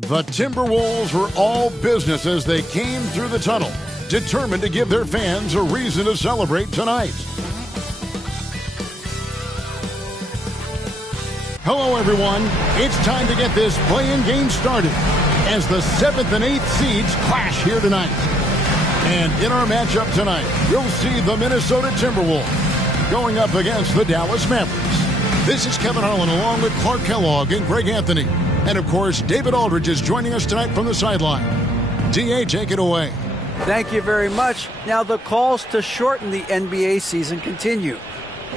The Timberwolves were all business as they came through the tunnel, determined to give their fans a reason to celebrate tonight. Hello, everyone. It's time to get this play-in game started as the 7th and 8th seeds clash here tonight. And in our matchup tonight, you'll see the Minnesota Timberwolves going up against the Dallas Mavericks. This is Kevin Harlan along with Clark Kellogg and Greg Anthony. And, of course, David Aldridge is joining us tonight from the sideline. D.A., take it away. Thank you very much. Now, the calls to shorten the NBA season continue.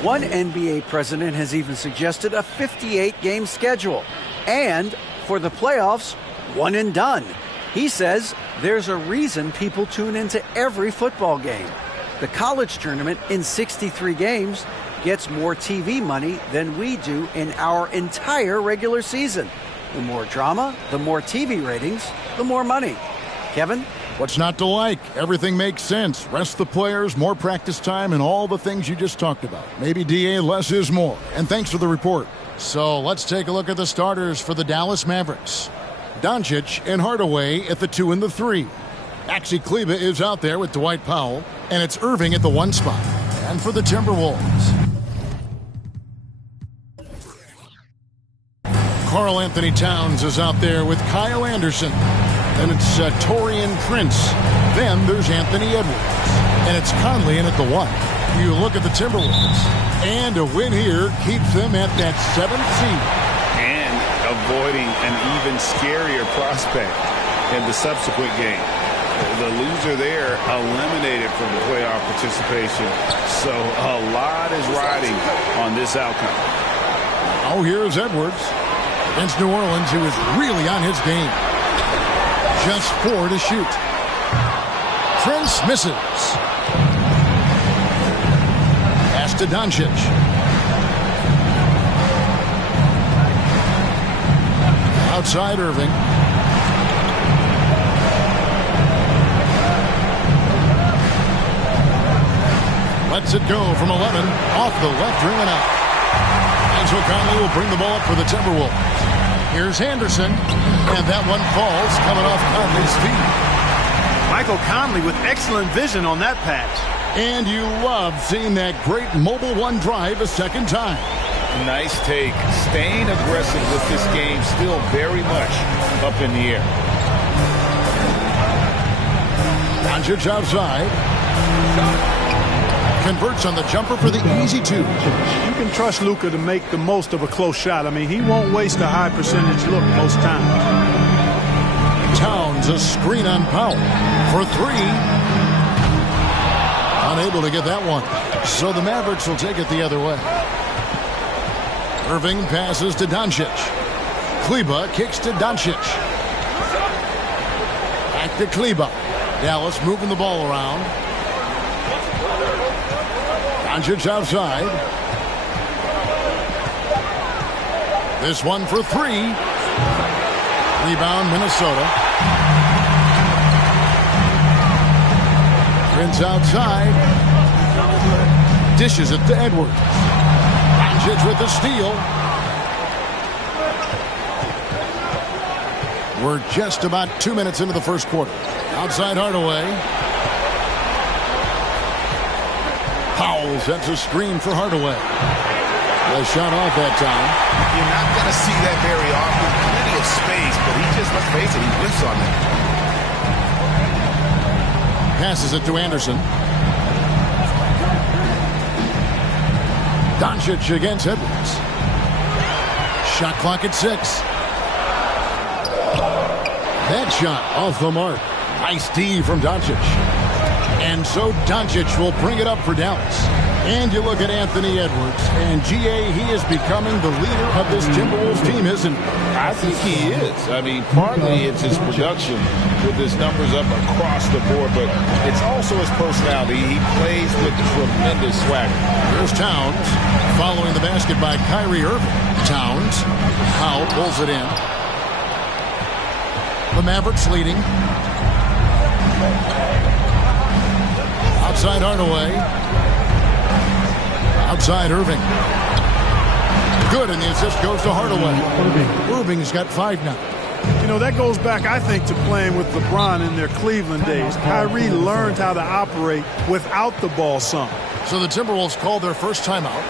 One NBA president has even suggested a 58-game schedule. And for the playoffs, one and done. He says there's a reason people tune into every football game. The college tournament in 63 games gets more TV money than we do in our entire regular season. The more drama, the more TV ratings, the more money. Kevin? What's not to like? Everything makes sense. Rest the players, more practice time, and all the things you just talked about. Maybe, DA, less is more. And thanks for the report. So let's take a look at the starters for the Dallas Mavericks. Doncic and Hardaway at the 2 and the 3. Maxi Kleber is out there with Dwight Powell, and it's Irving at the 1 spot. And for the Timberwolves, Karl Anthony Towns is out there with Kyle Anderson. Then it's Taurean Prince. Then there's Anthony Edwards. And it's Conley in at the 1. You look at the Timberwolves. And a win here keeps them at that 7th seed. And avoiding an even scarier prospect in the subsequent game. The loser there eliminated from the playoff participation. So a lot is riding on this outcome. Oh, here's Edwards. Against New Orleans, who is really on his game. Just 4 to shoot. Prince misses. Pass to Doncic. Outside Irving. Lets it go from 11. Off the left rim and out. So Conley will bring the ball up for the Timberwolves. Here's Anderson, and that one falls coming off Conley's feet. Michael Conley with excellent vision on that pass. And you love seeing that great mobile 1 drive a second time. Nice take. Staying aggressive with this game, still very much up in the air. Doncic outside. Converts on the jumper for the easy 2. You can trust Luka to make the most of a close shot. I mean, he won't waste a high percentage look most times. Towns a screen on Powell for 3. Unable to get that one. So the Mavericks will take it the other way. Irving passes to Doncic. Kleber kicks to Doncic. Back to Kleber. Dallas moving the ball around. Doncic outside. This one for 3. Rebound Minnesota. Prince outside. Dishes it to Edwards. Doncic with the steal. We're just about 2 minutes into the first quarter. Outside Hardaway. Powell sets a screen for Hardaway. The shot off that time. You're not going to see that very often. Plenty of space, but he just, let's face it, he whiffs on that. Passes it to Anderson. Doncic against Edwards. Shot clock at 6. That shot off the mark. Nice D from Doncic. And so Doncic will bring it up for Dallas. And you look at Anthony Edwards, and G.A., he is becoming the leader of this Timberwolves team, isn't he? I think he is. I mean, partly it's his production with his numbers up across the board, but it's also his personality. He plays with tremendous swagger. Here's Towns, following the basket by Kyrie Irving. Towns, Powell pulls it in. The Mavericks leading. Outside Hardaway. Outside Irving. Good, and the assist goes to Hardaway. Irving's got 5 now. You know, that goes back, I think, to playing with LeBron in their Cleveland days. Kyrie learned how to operate without the ball some. So the Timberwolves called their first timeout.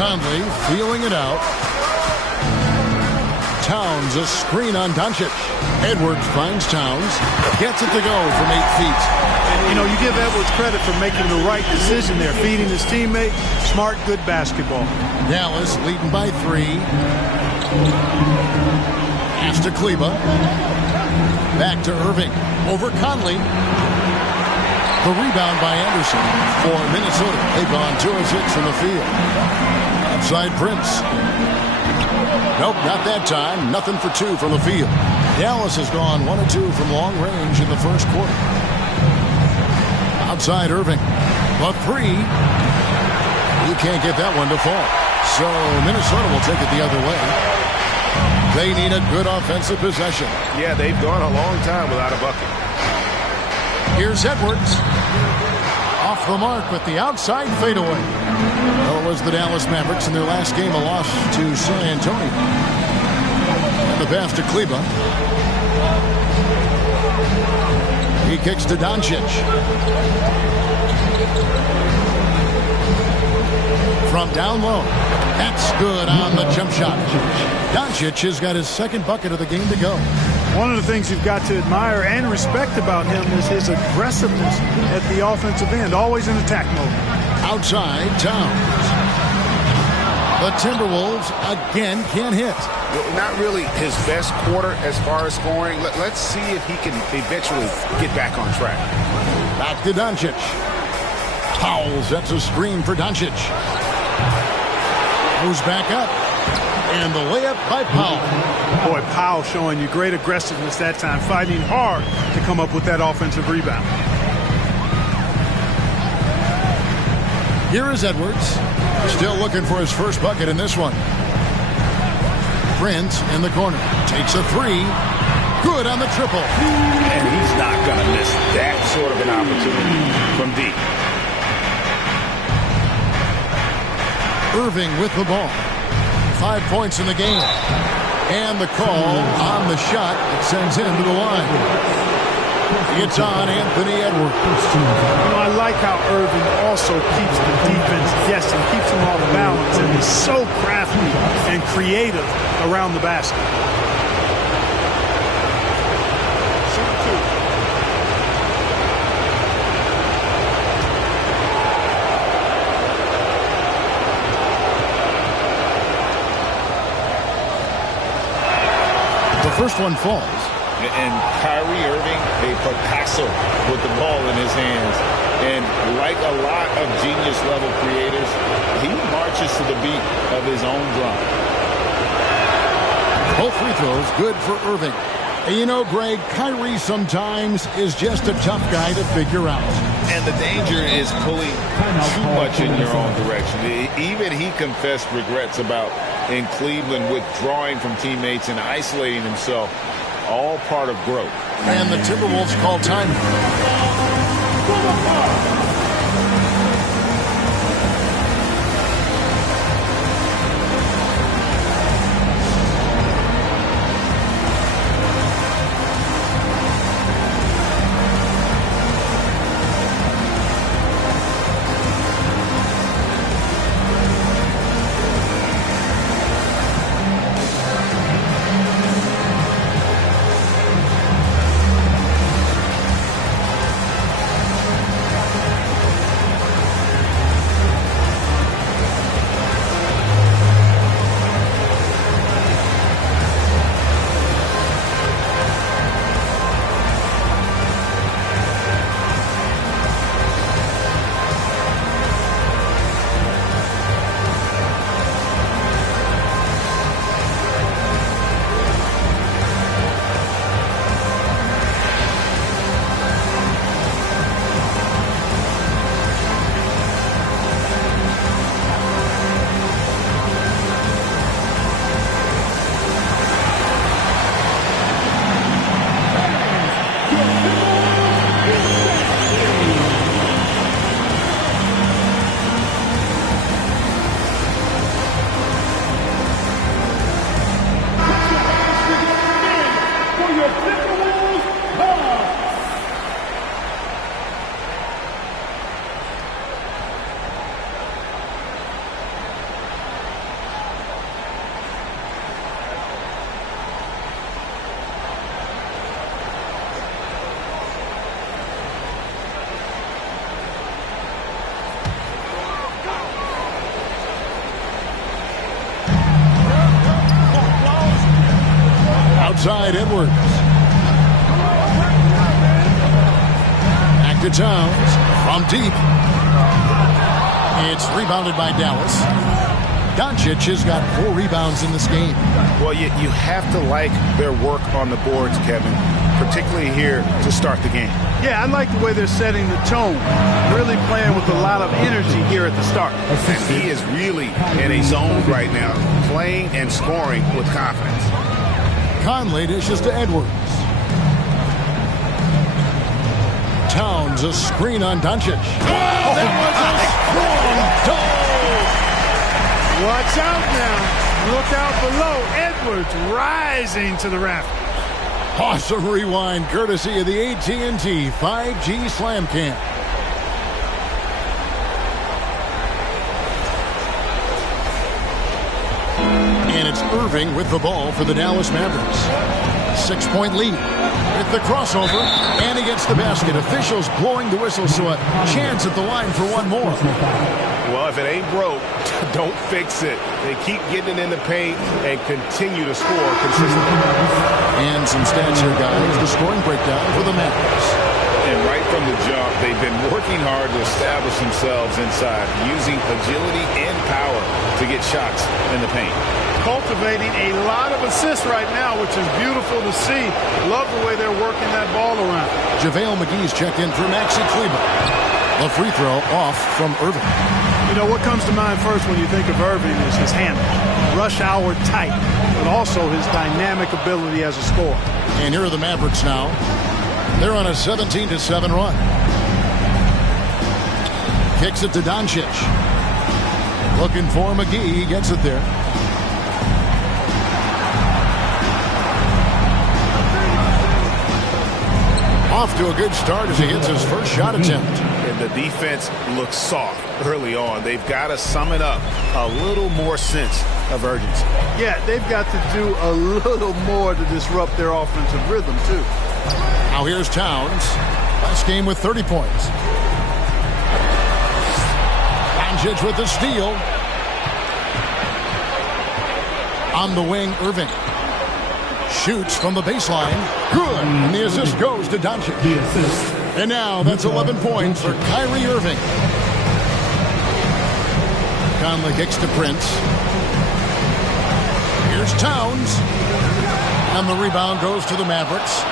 Conley feeling it out. Towns a screen on Doncic. Edwards finds Towns. Gets it to go from 8 feet. And, you know, you give Edwards credit for making the right decision there. Feeding his teammate. Smart, good basketball. Dallas leading by 3. Pass to Kleba. Back to Irving. Over Conley. The rebound by Anderson for Minnesota. They've gone 2 of 6 from the field. Outside Prince. Nope, not that time. Nothing for 2 from the field. Dallas has gone 1 of 2 from long range in the first quarter. Outside Irving. The 3. He can't get that one to fall. So Minnesota will take it the other way. They need a good offensive possession. Yeah, they've gone a long time without a bucket. Here's Edwards. Off the mark with the outside fadeaway. Well, it was the Dallas Mavericks in their last game, a loss to San Antonio. And the pass to Kleba. He kicks to Doncic. From down low. That's good on the jump shot. Doncic has got his second bucket of the game to go. One of the things you've got to admire and respect about him is his aggressiveness at the offensive end, always in attack mode. Outside, Towns. The Timberwolves again can't hit. Not really his best quarter as far as scoring. Let's see if he can eventually get back on track. Back to Doncic. Powell sets a screen for Doncic. Goes back up. And the layup by Powell. Boy, Powell showing you great aggressiveness that time, fighting hard to come up with that offensive rebound. Here is Edwards. Still looking for his first bucket in this one. Prince in the corner. Takes a 3. Good on the triple. And he's not going to miss that sort of an opportunity from deep. Irving with the ball. 5 points in the game. And the call on the shot that sends him to the line. It's on Anthony Edwards. You know, I like how Irving also keeps the defense guessing, keeps them off balance, and he's so crafty and creative around the basket. The first one falls. And Kyrie Irving, a papasso with the ball in his hands. And like a lot of genius-level creators, he marches to the beat of his own drum. Both free throws good for Irving. And you know, Greg, Kyrie sometimes is just a tough guy to figure out. And the danger is pulling too much in your own direction. Even he confessed regrets about in Cleveland withdrawing from teammates and isolating himself. All part of growth. And the Timberwolves call time. Outside Edwards. Back to Towns. From deep. It's rebounded by Dallas. Doncic has got 4 rebounds in this game. Well, you have to like their work on the boards, Kevin, particularly here to start the game. Yeah, I like the way they're setting the tone. Really playing with a lot of energy here at the start. And he is really in a zone right now, playing and scoring with confidence. Conley dishes to Edwards. Towns, a screen on Doncic. Oh, that was a strong dunk. Watch out now. Look out below. Edwards rising to the rafters. Awesome rewind courtesy of the AT&T 5G Slam Cam. And it's Irving with the ball for the Dallas Mavericks. 6-point lead with the crossover, and he gets the basket. Officials blowing the whistle, so a chance at the line for one more. Well, if it ain't broke, don't fix it. They keep getting it in the paint and continue to score consistently. And some stats here, guys. The scoring breakdown for the Mavericks. And right from the jump, they've been working hard to establish themselves inside, using agility and power to get shots in the paint. Cultivating a lot of assists right now, which is beautiful to see. Love the way they're working that ball around. JaVale McGee's checked in for Maxi Kleber. The free throw off from Irving. You know, what comes to mind first when you think of Irving is his handle. Rush hour tight, but also his dynamic ability as a scorer. And here are the Mavericks now. They're on a 17-7 run. Kicks it to Doncic. Looking for McGee. He gets it there. Off to a good start as he hits his first shot attempt. And the defense looks soft early on. They've got to sum it up. A little more sense of urgency. Yeah, they've got to do a little more to disrupt their offensive rhythm, too. Now here's Towns. Last game with 30 points. Doncic with the steal. On the wing, Irving. Shoots from the baseline. Good. And the assist goes to Doncic. And now that's 11 points for Kyrie Irving. Conley kicks to Prince. Here's Towns. And the rebound goes to the Mavericks.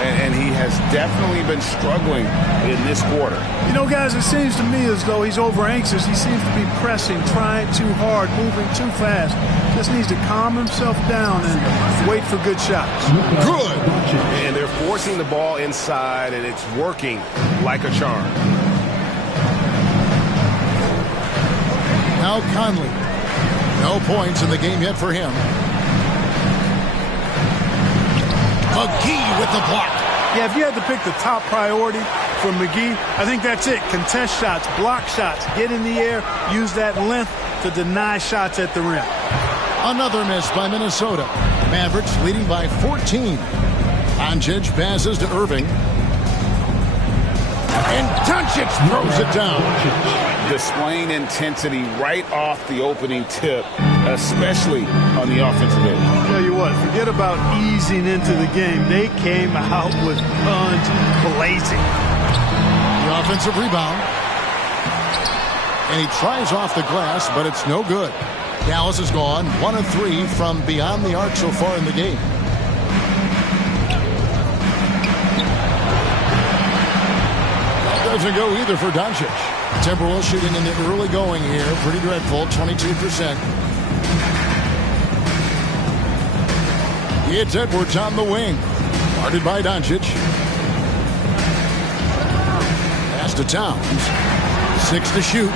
And he has definitely been struggling in this quarter. You know, guys, it seems to me as though he's over anxious. He seems to be pressing, trying too hard, moving too fast. Just needs to calm himself down and wait for good shots. Good. And they're forcing the ball inside, and it's working like a charm. Now Conley. No points in the game yet for him. McGee with the block. Yeah, if you had to pick the top priority for McGee, I think that's it. Contest shots, block shots, get in the air, use that length to deny shots at the rim. Another miss by Minnesota. Mavericks leading by 14. Doncic passes to Irving. And Doncic throws it down. Displaying intensity right off the opening tip, especially on the offensive end. Tell you what, forget about easing into the game. They came out with guns blazing. The offensive rebound. And he tries off the glass, but it's no good. Dallas is gone 1 of 3 from beyond the arc so far in the game. That doesn't go either for Doncic. Timberwolves shooting in the early going here. Pretty dreadful, 22%. It's Edwards on the wing. Guarded by Doncic. Pass to Towns. 6 to shoot.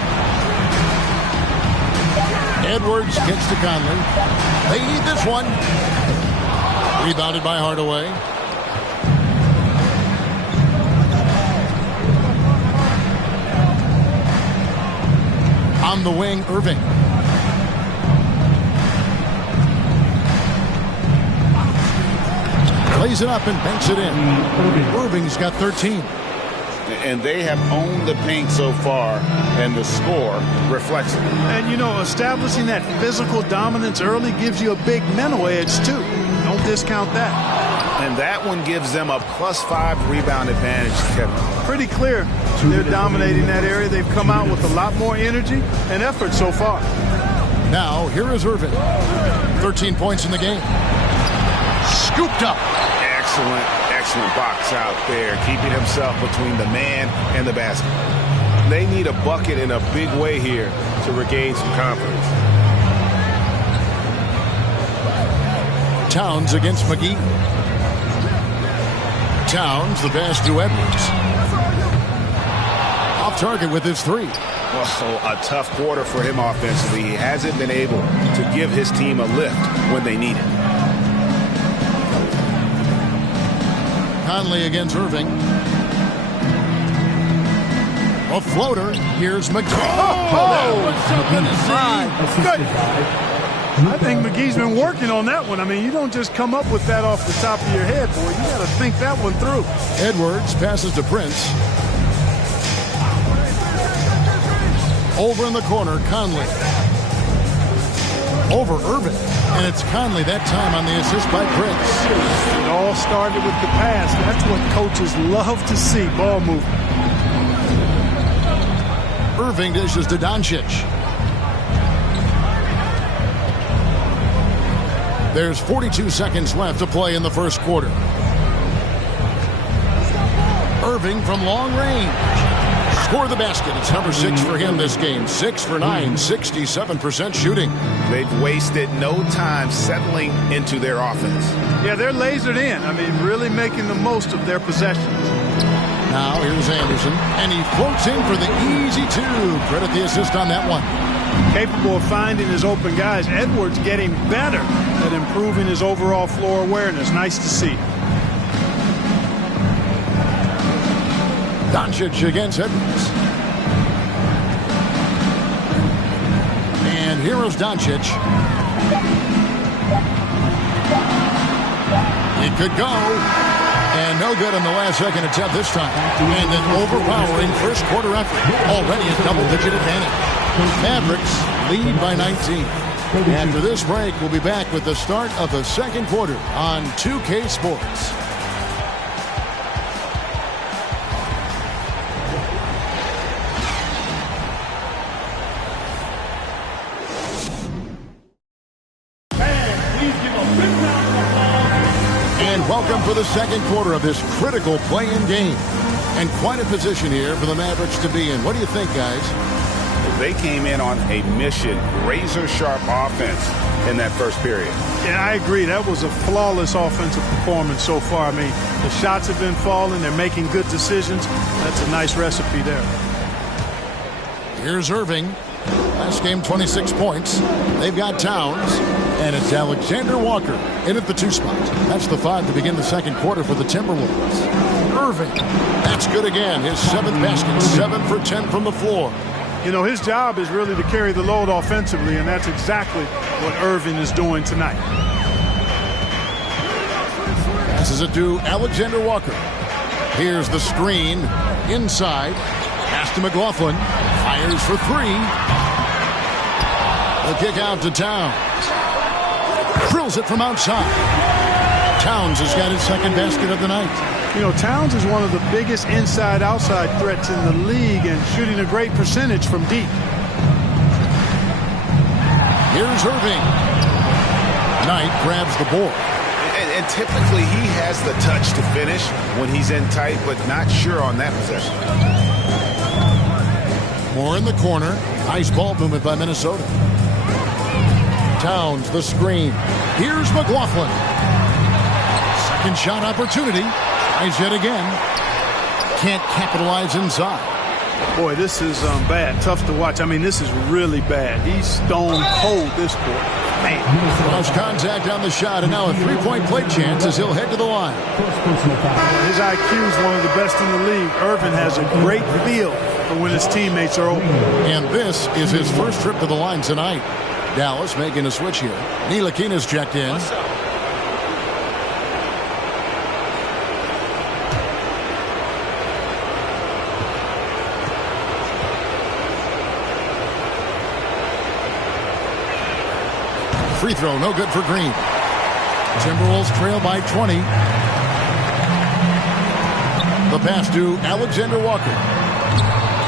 Edwards gets to Conley. They need this one. Rebounded by Hardaway. On the wing, Irving. Plays it up and banks it in. Irving's got 13. And they have owned the paint so far, and the score reflects it. And, you know, establishing that physical dominance early gives you a big mental edge, too. Don't discount that. And that one gives them a +5 rebound advantage, Kevin. Pretty clear they're dominating that area. They've come out with a lot more energy and effort so far. Now, here is Irving. 13 points in the game. Scooped up. Excellent box out there, keeping himself between the man and the basket. They need a bucket in a big way here to regain some confidence. Towns against McGee. Towns, the pass to Edwards. Off target with his 3. Also, a tough quarter for him offensively. He hasn't been able to give his team a lift when they need it. Conley against Irving. A floater. Here's McGee. That was something to see. Good. I think McGee's been working on that one. I mean, you don't just come up with that off the top of your head, boy. You got to think that one through. Edwards passes to Prince. Over in the corner, Conley. Over Irving. And it's Conley that time on the assist by Prince. It all started with the pass. That's what coaches love to see, ball movement. Irving dishes to Doncic. There's 42 seconds left to play in the first quarter. Irving from long range. Score the basket. It's number 6 for him this game. 6 for 9, 67% shooting. They've wasted no time settling into their offense. Yeah, they're lasered in. I mean, really making the most of their possessions. Now here's Anderson, and he floats in for the easy 2. Credit the assist on that one. Capable of finding his open guys. Edwards getting better at improving his overall floor awareness. Nice to see. Doncic against Edwards. And here is Doncic. It could go. And no good on the last second attempt this time. And an overpowering first quarter effort. Already a double-digit advantage. Mavericks lead by 19. After this break, we'll be back with the start of the second quarter on 2K Sports. Welcome for the second quarter of this critical play-in game. And quite a position here for the Mavericks to be in. What do you think, guys? They came in on a mission, razor-sharp offense in that first period. Yeah, I agree. That was a flawless offensive performance so far. I mean, the shots have been falling. They're making good decisions. That's a nice recipe there. Here's Irving. Last game, 26 points. They've got Towns. And it's Alexander Walker in at the 2 spot. That's the 5 to begin the second quarter for the Timberwolves. Irving. That's good again. His 7th basket. 7 for 10 from the floor. You know, his job is really to carry the load offensively, and that's exactly what Irving is doing tonight. Passes it to Alexander Walker. Here's the screen. Inside. Pass to McLaughlin. Fires for 3. The kick out to Towns. Drills it from outside. Towns has got his 2nd basket of the night. You know, Towns is one of the biggest inside-outside threats in the league and shooting a great percentage from deep. Here's Irving. Knight grabs the board. And typically he has the touch to finish when he's in tight, but not sure on that possession. More in the corner. Nice ball movement by Minnesota. Towns, the screen. Here's McLaughlin. Second shot opportunity. Tries yet again. Can't capitalize inside. Boy, this is bad. Tough to watch. I mean, this is really bad. He's stone cold this quarter. Man. Lost contact on the shot, and now a 3-point play chance as he'll head to the line. His IQ is one of the best in the league. Irvin has a great feel for when his teammates are open. And this is his first trip to the line tonight. Dallas making a switch here. Ntilikina's checked in. Free throw, no good for Green. Timberwolves trail by 20. The pass to Alexander Walker.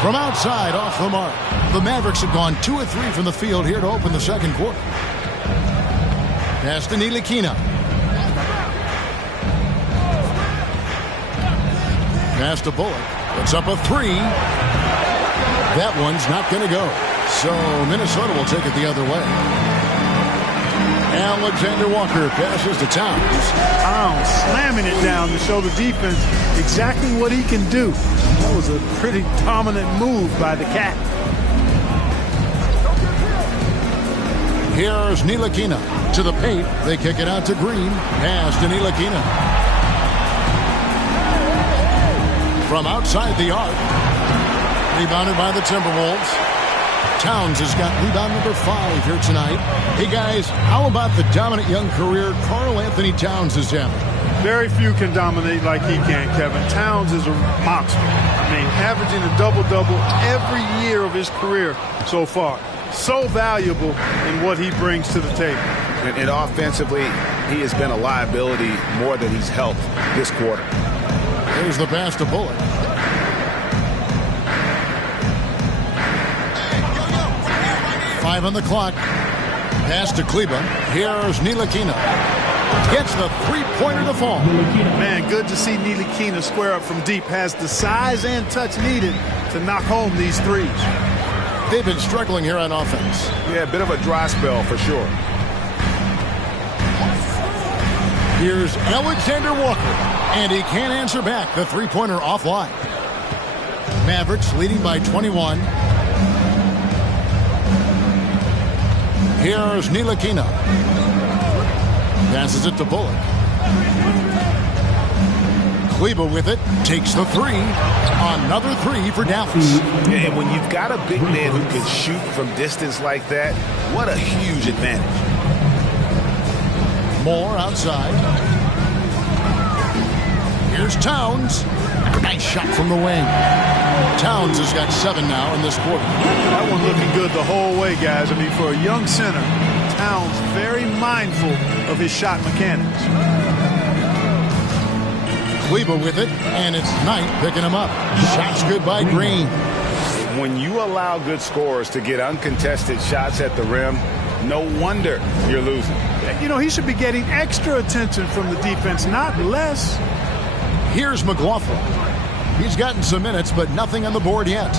From outside, off the mark. The Mavericks have gone 2 of 3 from the field here to open the second quarter. Pass to Ntilikina. Pass to Bullock. Puts up a 3. That one's not going to go. So Minnesota will take it the other way. Alexander Walker passes to Towns. Towns slamming it down to show the defense exactly what he can do. That was a pretty dominant move by the Cat. Here's Ntilikina to the paint. They kick it out to Green. Pass to Ntilikina. From outside the arc. Rebounded by the Timberwolves. Towns has got rebound number 5 here tonight. Hey, guys, how about the dominant young career Karl Anthony Towns is having? Very few can dominate like he can, Kevin. Towns is a monster. I mean, averaging a double-double every year of his career so far. So valuable in what he brings to the table. And offensively, he has been a liability more than he's helped this quarter. Here's the pass to Bullock. Five on the clock. Pass to Kleba. Here's Ntilikina. Gets the 3-pointer to fall. Man, good to see Ntilikina square up from deep. Has the size and touch needed to knock home these threes. They've been struggling here on offense. Yeah, a bit of a dry spell for sure. Here's Alexander Walker. And he can't answer back. The 3-pointer offline. Mavericks leading by 21. Here's Ntilikina. Passes it to Bullock. Kleba with it. Takes the 3. Another 3 for Dallas. Yeah, and when you've got a big man who can shoot from distance like that, what a huge advantage. Moore outside. Here's Towns. Nice shot from the wing. Towns has got 7 now in this quarter. That one looking good the whole way, guys. I mean, for a young center, Towns very mindful of his shot mechanics. Kleba with it, and it's Knight picking him up. Shots good by Green. When you allow good scorers to get uncontested shots at the rim, No wonder you're losing. You know, he should be getting extra attention from the defense, not less. Here's McLaughlin. He's gotten some minutes, but nothing on the board yet.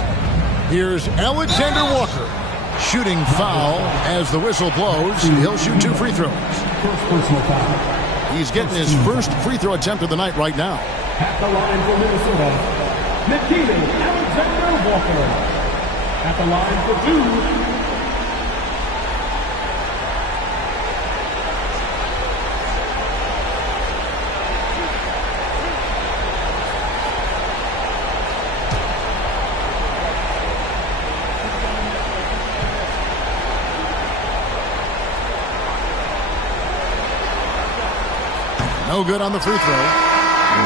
Here's Alexander Walker. Shooting foul as the whistle blows. He'll shoot 2 free throws. He's getting his first free throw attempt of the night right now. At the line for Minnesota, Alexander Walker. At the line for 2. No good on the free throw.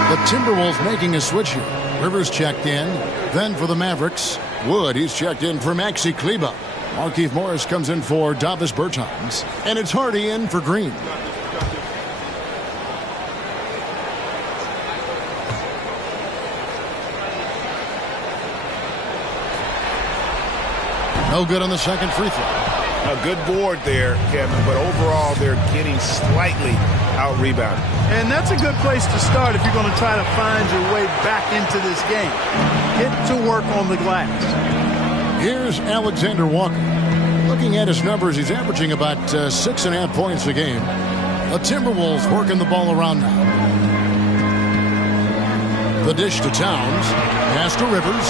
The Timberwolves making a switch here. Rivers checked in. Then for the Mavericks, Wood, he's checked in for Maxi Kleba. Markieff Morris comes in for Davis Bertans. And it's Hardy in for Green. No good on the second free throw. A good board there, Kevin, but overall they're getting slightly out-rebounded. And that's a good place to start if you're going to try to find your way back into this game. Get to work on the glass. Here's Alexander Walker. Looking at his numbers, he's averaging about 6.5 points a game. The Timberwolves working the ball around now. The dish to Towns. Pass to Rivers.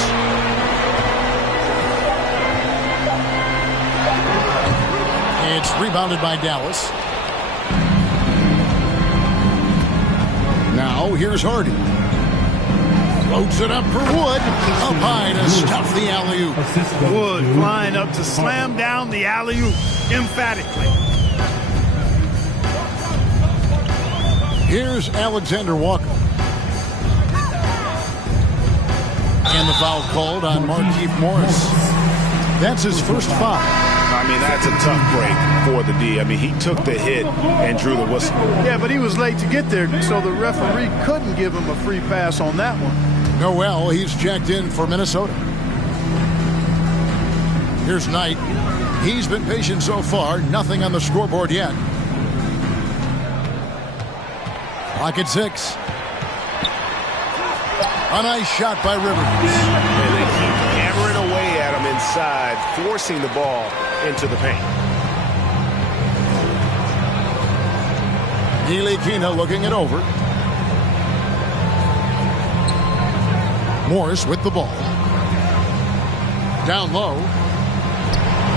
It's rebounded by Dallas. Now here's Hardy. Floats it up for Wood. Up high to stuff the alley-oop. Wood flying up to slam down the alley-oop emphatically. Here's Alexander Walker. And the foul called on Markieff Morris. That's his first foul. I mean, that's a tough break for the D. I mean, he took the hit and drew the whistle. Yeah, but he was late to get there, so the referee couldn't give him a free pass on that one. Noel, he's checked in for Minnesota. Here's Knight. He's been patient so far. Nothing on the scoreboard yet. Clock at 6. A nice shot by Rivers. And they keep hammering away at him inside, forcing the ball into the paint. Ntilikina looking it over. Morris with the ball. Down low.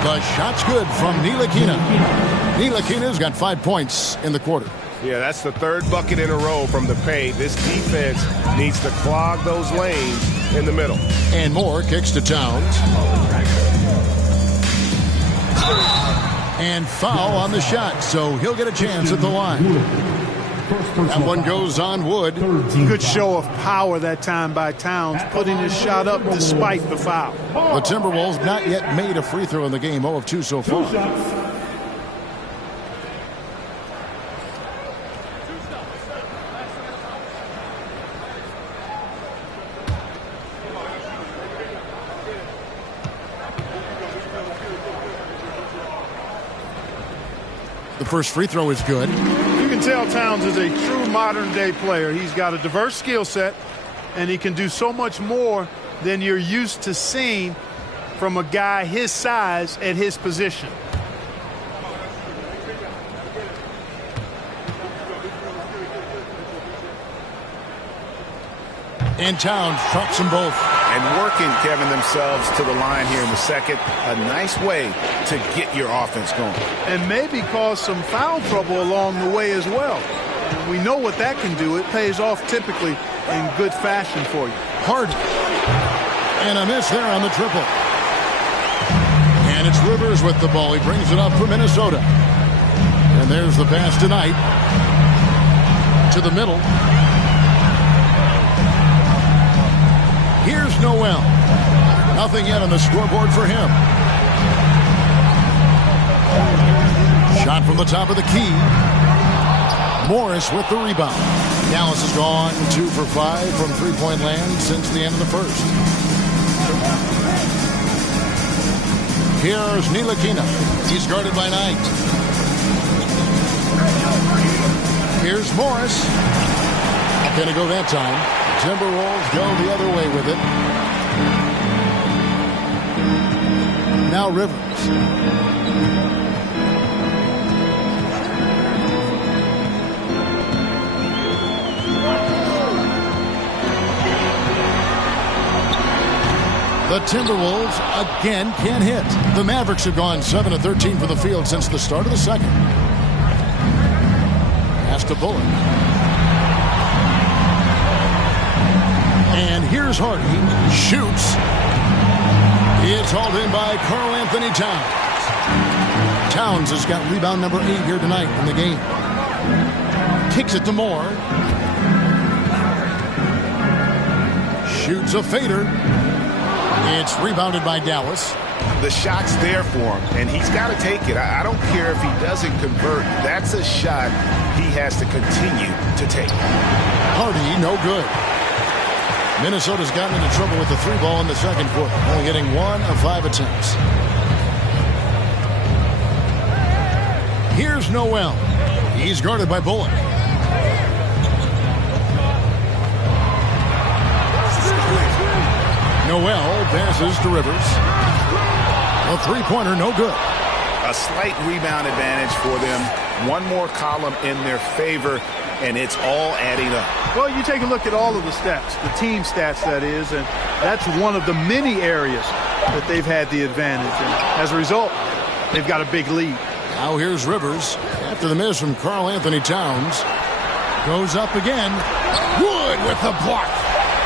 The shot's good from Ntilikina. Ntilikina's got 5 points in the quarter. Yeah, that's the third bucket in a row from the paint. This defense needs to clog those lanes in the middle. And Moore kicks to Towns. And foul on the shot, so he'll get a chance at the line. That one goes on Wood. Good show of power that time by Towns, putting his shot up despite the foul. The Timberwolves not yet made a free throw in the game, 0 of 2 so far. The first free throw is good. You can tell Towns is a true modern-day player. He's got a diverse skill set, and he can do so much more than you're used to seeing from a guy his size at his position. And Towns drops them both. And working, Kevin, themselves to the line here in the second. A nice way to get your offense going. And maybe cause some foul trouble along the way as well. We know what that can do. It pays off typically in good fashion for you. Hardy. And a miss there on the triple. And it's Rivers with the ball. He brings it up for Minnesota. And there's the pass tonight. To the middle. Here's Noel. Nothing yet on the scoreboard for him. Shot from the top of the key. Morris with the rebound. Dallas has gone 2 for 5 from three-point land since the end of the first. Here's Ntilikina. He's guarded by Knight. Here's Morris. Not going to go that time. Timberwolves go the other way with it. Now Rivers. The Timberwolves again can't hit. The Mavericks have gone 7 of 13 from the field since the start of the second. Pass to Bullock. And here's Hardy. Shoots. It's hauled in by Karl-Anthony Towns. Towns has got rebound number 8 here tonight in the game. Kicks it to Moore. Shoots a fader. It's rebounded by Dallas. The shot's there for him, and he's got to take it. I don't care if he doesn't convert. That's a shot he has to continue to take. Hardy, no good. Minnesota's gotten into trouble with the 3-ball in the second quarter, only getting 1 of 5 attempts. Here's Noel. He's guarded by Bullock. Noel passes to Rivers. A three-pointer, no good. A slight rebound advantage for them. One more column in their favor, and it's all adding up. Well, you take a look at all of the stats, the team stats, that is, and that's one of the many areas that they've had the advantage. And as a result, they've got a big lead. Now here's Rivers. After the miss from Karl-Anthony Towns. Goes up again. Wood with the block.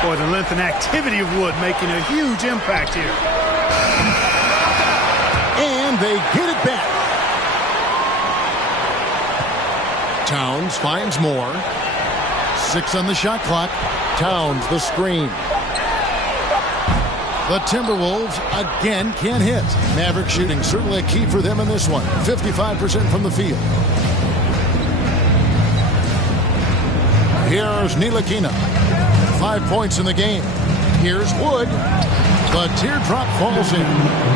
Boy, the length and activity of Wood making a huge impact here. And they get it back. Towns finds more. 6 on the shot clock. Towns the screen. The Timberwolves again can't hit. Maverick shooting certainly a key for them in this one. 55% from the field. Here's Ntilikina. 5 points in the game. Here's Wood. The teardrop falls in.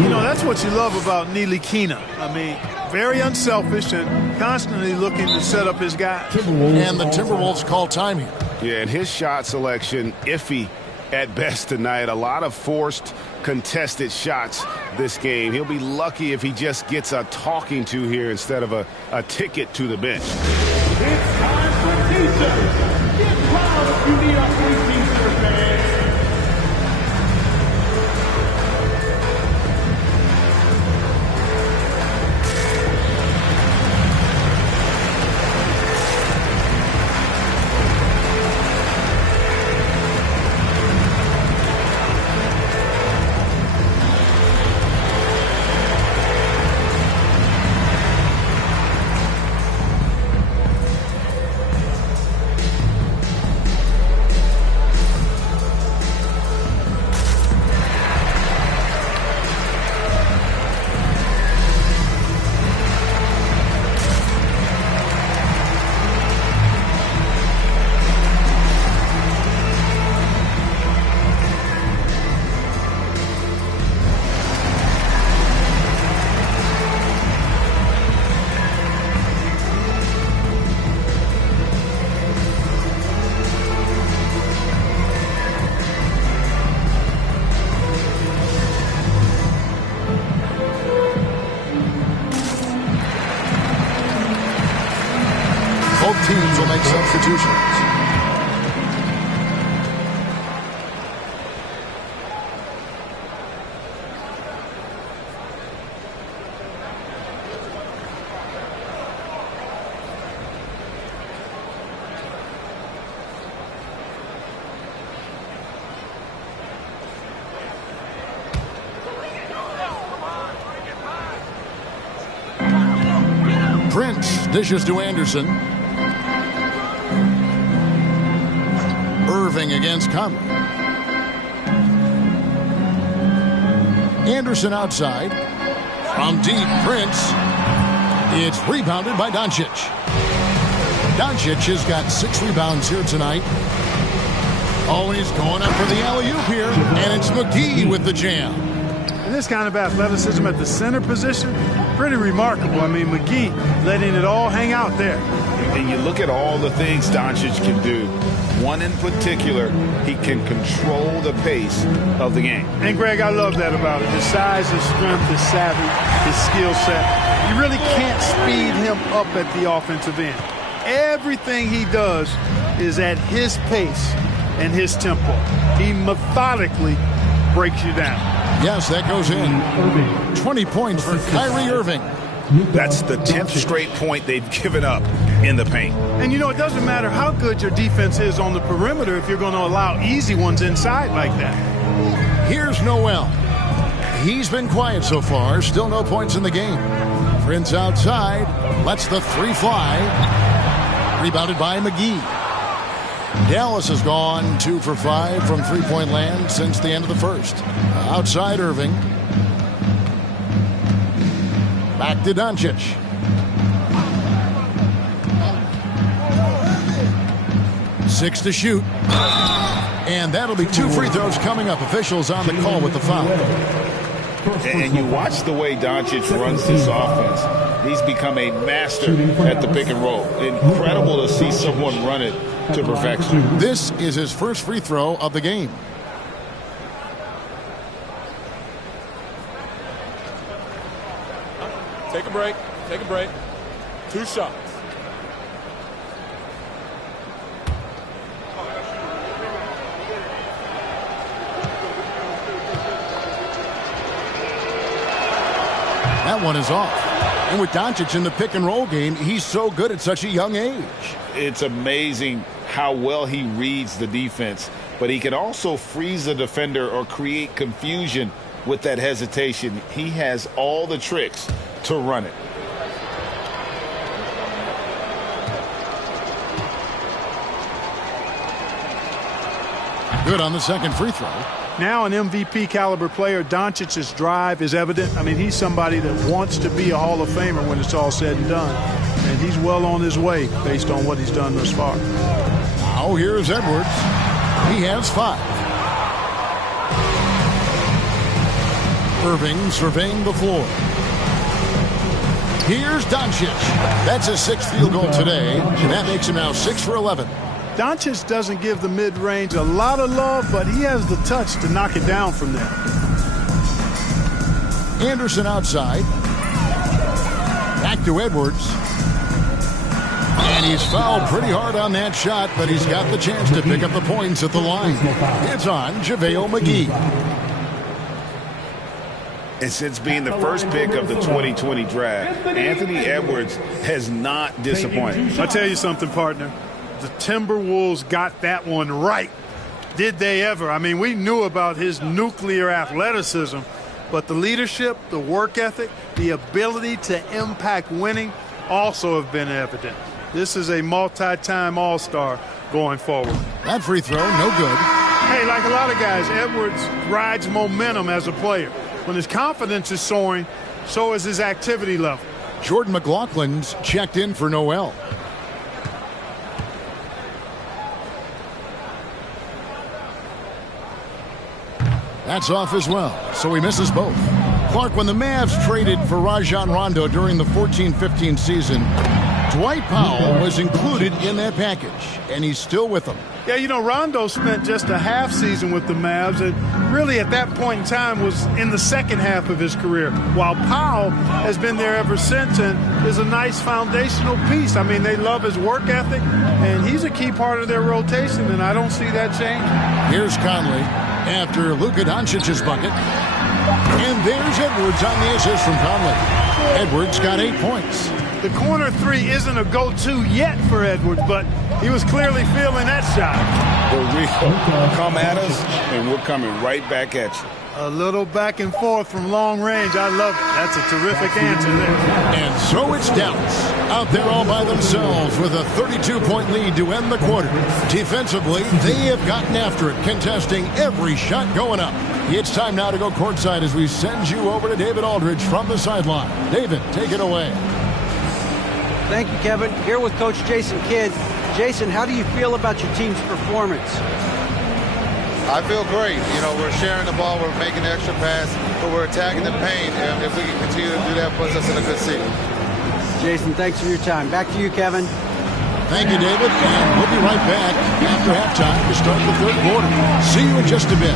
You know, that's what you love about Ntilikina. I mean, very unselfish and constantly looking to set up his guy. And the Timberwolves call time here. Yeah, and his shot selection, iffy at best tonight. A lot of forced, contested shots this game. He'll be lucky if he just gets a talking to here instead of a ticket to the bench. It's time for t-shirts. Get proud if you need a free t-shirt, man. Both teams will make substitutions. Prince dishes to Anderson. Irving against Conley. Anderson outside. From deep, Prince. It's rebounded by Doncic. Doncic has got 6 rebounds here tonight. Oh, and he's going up for the alley-oop here. And it's McGee with the jam. And this kind of athleticism at the center position, pretty remarkable. I mean, McGee letting it all hang out there. And you look at all the things Doncic can do. One in particular, he can control the pace of the game. And, Greg, I love that about it. His size, his strength, his savvy, his skill set. You really can't speed him up at the offensive end. Everything he does is at his pace and his tempo. He methodically breaks you down. Yes, that goes in. 20 points for Kyrie Irving. That's the 10th straight point they've given up in the paint. And, you know, it doesn't matter how good your defense is on the perimeter if you're going to allow easy ones inside like that. Here's Noel. He's been quiet so far. Still no points in the game. Prince outside. Lets the three fly. Rebounded by McGee. Dallas has gone 2 for 5 from three-point land since the end of the first. Outside Irving. Back to Doncic. Six to shoot. And that'll be 2 free throws coming up. Officials on the call with the foul. And you watch the way Doncic runs this offense. He's become a master at the pick and roll. Incredible to see someone run it to perfection. This is his first free throw of the game. Take a break. Take a break. 2 shots. That one is off. And with Doncic in the pick and roll game, he's so good at such a young age. It's amazing how well he reads the defense, but he can also freeze the defender or create confusion with that hesitation. He has all the tricks to run it. Good on the second free throw. Now an MVP caliber player, Doncic's drive is evident. I mean, he's somebody that wants to be a Hall of Famer when it's all said and done. And he's well on his way based on what he's done thus far. Now here's Edwards. He has 5. Irving surveying the floor. Here's Doncic. That's his 6th field goal today. That makes him now 6 for 11. Doncic doesn't give the mid-range a lot of love, but he has the touch to knock it down from there. Anderson outside. Back to Edwards. And he's fouled pretty hard on that shot, but he's got the chance to pick up the points at the line. It's on JaVale McGee. And since being the first pick of the 2020 draft, Anthony Edwards has not disappointed. I'll tell you something, partner. The Timberwolves got that one right. Did they ever? I mean, we knew about his nuclear athleticism, but the leadership, the work ethic, the ability to impact winning also have been evident. This is a multi-time All-Star going forward. That free throw, no good. Hey, like a lot of guys, Edwards rides momentum as a player. When his confidence is soaring, so is his activity level. Jordan McLaughlin's checked in for Noel. That's off as well, so he misses both. Clark, when the Mavs traded for Rajon Rondo during the 14-15 season, Dwight Powell was included in that package, and he's still with them. Yeah, you know, Rondo spent just a half season with the Mavs, and really at that point in time was in the second half of his career, while Powell has been there ever since and is a nice foundational piece. I mean, they love his work ethic, and he's a key part of their rotation, and I don't see that changing. Here's Conley after Luka Doncic's bucket. And there's Edwards on the assist from Conley. Edwards got 8 points. The corner 3 isn't a go-to yet for Edwards, but he was clearly feeling that shot. For real. Come at us, and we're coming right back at you. A little back and forth from long range. I love it. That's a terrific answer there. And so it's Dallas out there all by themselves with a 32-point lead to end the quarter. Defensively, they have gotten after it, contesting every shot going up. It's time now to go courtside as we send you over to David Aldridge from the sideline. David, take it away. Thank you, Kevin. Here with Coach Jason Kidd. Jason, how do you feel about your team's performance? I feel great. You know, we're sharing the ball. We're making the extra pass. but we're attacking the paint. And if we can continue to do that, puts us in a good seat. Jason, thanks for your time. Back to you, Kevin. Thank you, David. And we'll be right back after halftime to start the third quarter. See you in just a bit.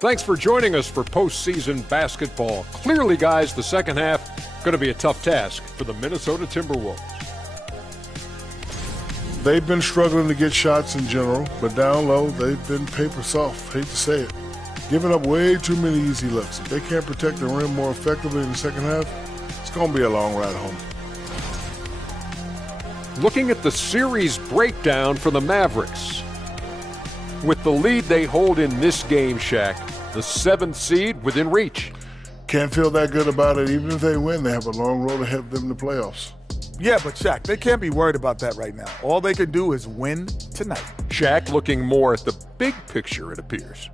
Thanks for joining us for postseason basketball. Clearly, guys, the second half going to be a tough task for the Minnesota Timberwolves. They've been struggling to get shots in general, but down low, they've been paper soft. Hate to say it. Giving up way too many easy looks. If they can't protect the rim more effectively in the second half, it's going to be a long ride home. Looking at the series breakdown for the Mavericks. With the lead they hold in this game, Shaq, the 7th seed within reach. Can't feel that good about it. Even if they win, they have a long road ahead of them in the playoffs. Yeah, but Shaq, they can't be worried about that right now. All they can do is win tonight. Shaq looking more at the big picture, it appears.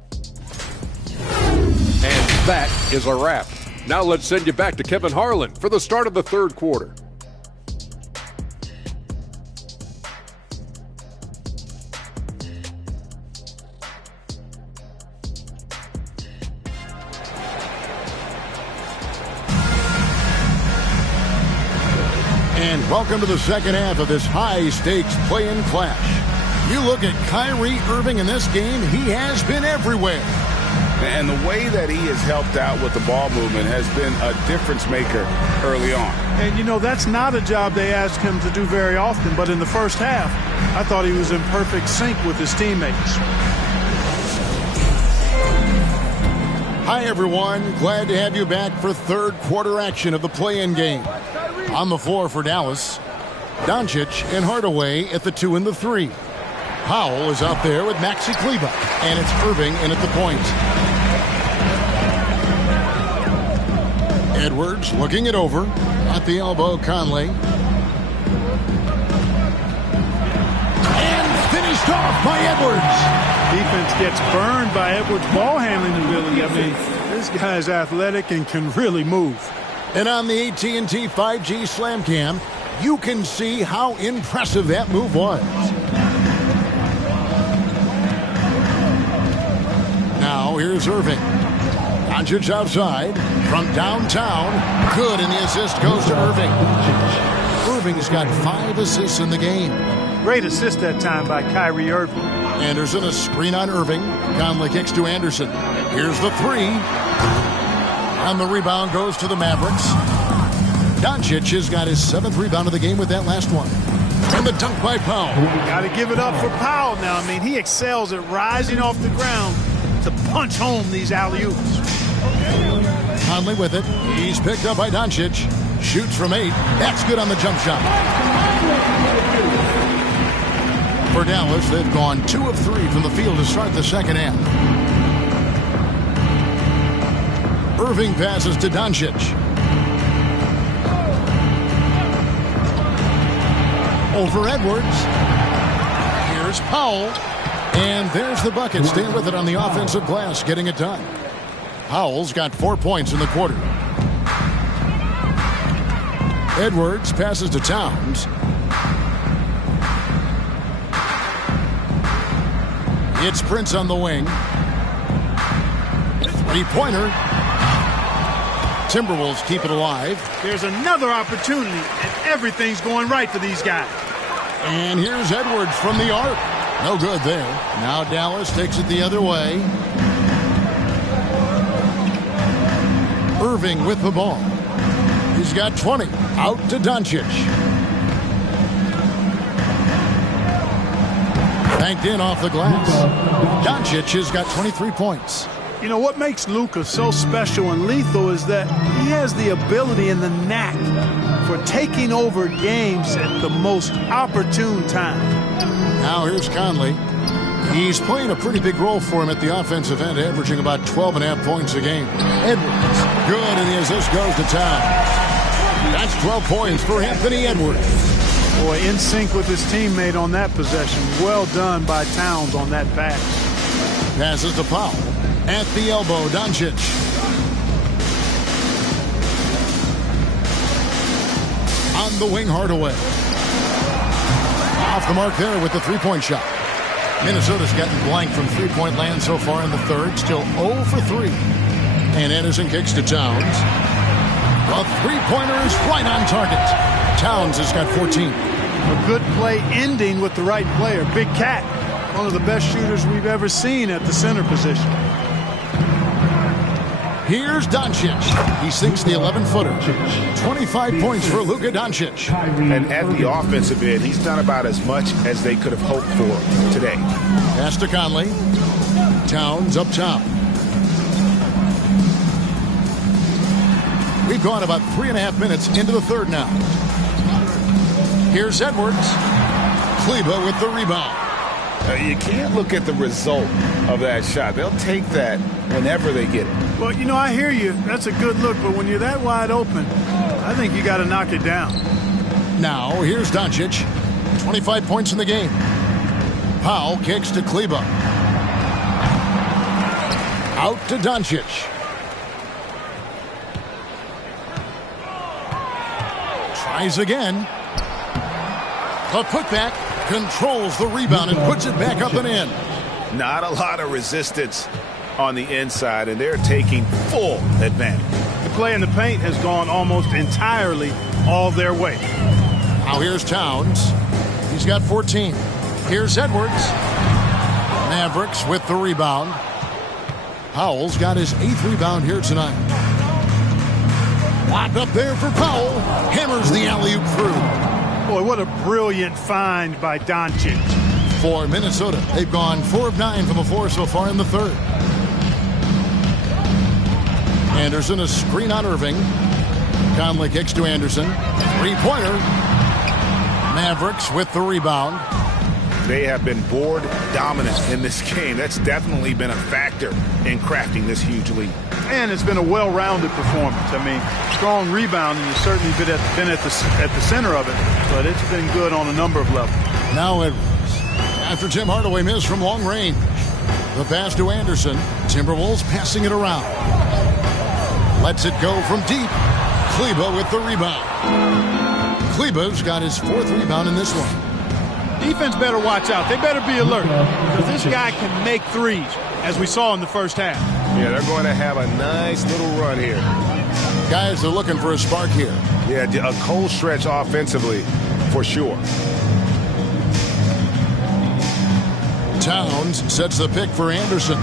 And that is a wrap. Now let's send you back to Kevin Harlan for the start of the third quarter. And welcome to the second half of this high-stakes play-in clash. You look at Kyrie Irving in this game, he has been everywhere. And the way that he has helped out with the ball movement has been a difference maker early on. And, you know, that's not a job they ask him to do very often, but in the first half, I thought he was in perfect sync with his teammates. Hi, everyone. Glad to have you back for third quarter action of the play-in game. On the floor for Dallas, Doncic and Hardaway at the 2 and the 3. Powell is out there with Maxi Kleber, and it's Irving in at the point. Edwards looking it over at the elbow. Conley. And finished off by Edwards. Defense gets burned by Edwards' ball handling ability. I mean, this guy's athletic and can really move. And on the AT&T 5G Slam Cam, you can see how impressive that move was. Now here's Irving. Doncic outside from downtown. Good, and the assist goes to Irving. Irving's got 5 assists in the game. Great assist that time by Kyrie Irving. Anderson, a screen on Irving. Conley kicks to Anderson. Here's the 3. And the rebound goes to the Mavericks. Doncic has got his 7th rebound of the game with that last one. And the dunk by Powell. Got to give it up for Powell now. I mean, he excels at rising off the ground to punch home these alley-oops. Conley with it. He's picked up by Doncic. Shoots from 8. That's good on the jump shot. For Dallas, they've gone 2 of 3 from the field to start the second half. Irving passes to Doncic. Over Edwards. Here's Powell. And there's the bucket. Staying with it on the offensive glass, getting it done. Powell's got 4 points in the quarter. Edwards passes to Towns. It's Prince on the wing. Three-pointer. Timberwolves keep it alive. There's another opportunity, and everything's going right for these guys. And here's Edwards from the arc. No good there. Now Dallas takes it the other way. Irving with the ball. He's got 20. Out to Doncic. Banked in off the glass. Doncic has got 23 points. You know, what makes Luka so special and lethal is that he has the ability and the knack for taking over games at the most opportune time. Now here's Conley. He's playing a pretty big role for him at the offensive end, averaging about 12.5 points a game. Edwards, good, and the assist goes to Town. That's 12 points for Anthony Edwards. Boy, in sync with his teammate on that possession. Well done by Towns on that pass. Passes to Powell. At the elbow, Doncic. On the wing, Hardaway. Off the mark there with the three-point shot. Minnesota's gotten blank from three-point land so far in the third. Still 0 for 3. And Anderson kicks to Towns. The three-pointer is right on target. Towns has got 14. A good play ending with the right player. Big Cat, one of the best shooters we've ever seen at the center position. Here's Doncic. He sinks the 11-footer. 25 points for Luka Doncic. And at the offensive end, he's done about as much as they could have hoped for today. Pass to Conley. Towns up top. We've gone about 3.5 minutes into the third now. Here's Edwards. Kleber with the rebound. You can't look at the result of that shot. They'll take that whenever they get it. Well, you know, I hear you. That's a good look, but when you're that wide open, I think you got to knock it down. Now, here's Doncic. 25 points in the game. Powell kicks to Kleber. Out to Doncic. Tries again. The putback controls the rebound and puts it back up and in. Not a lot of resistance on the inside, and they're taking full advantage. The play in the paint has gone almost entirely all their way. Now here's Towns. He's got 14. Here's Edwards. Mavericks with the rebound. Powell's got his 8th rebound here tonight. Locked up there for Powell. Hammers the alley-oop through. Boy, what a brilliant find by Doncic. For Minnesota, they've gone 4 of 9 from the floor so far in the third. Anderson, a screen on Irving. Conley kicks to Anderson. Three-pointer. Mavericks with the rebound. They have been board dominant in this game. That's definitely been a factor in crafting this huge lead. And it's been a well-rounded performance. I mean, strong rebounding has certainly been at the center of it, but it's been good on a number of levels. Now Edwards. After Tim Hardaway missed from long range. The pass to Anderson. Timberwolves passing it around. Lets it go from deep. Kleber with the rebound. Kleber's got his 4th rebound in this one. Defense better watch out. They better be alert because this guy can make threes, as we saw in the first half. Yeah, they're going to have a nice little run here. Guys are looking for a spark here. Yeah, a cold stretch offensively for sure. Towns sets the pick for Anderson.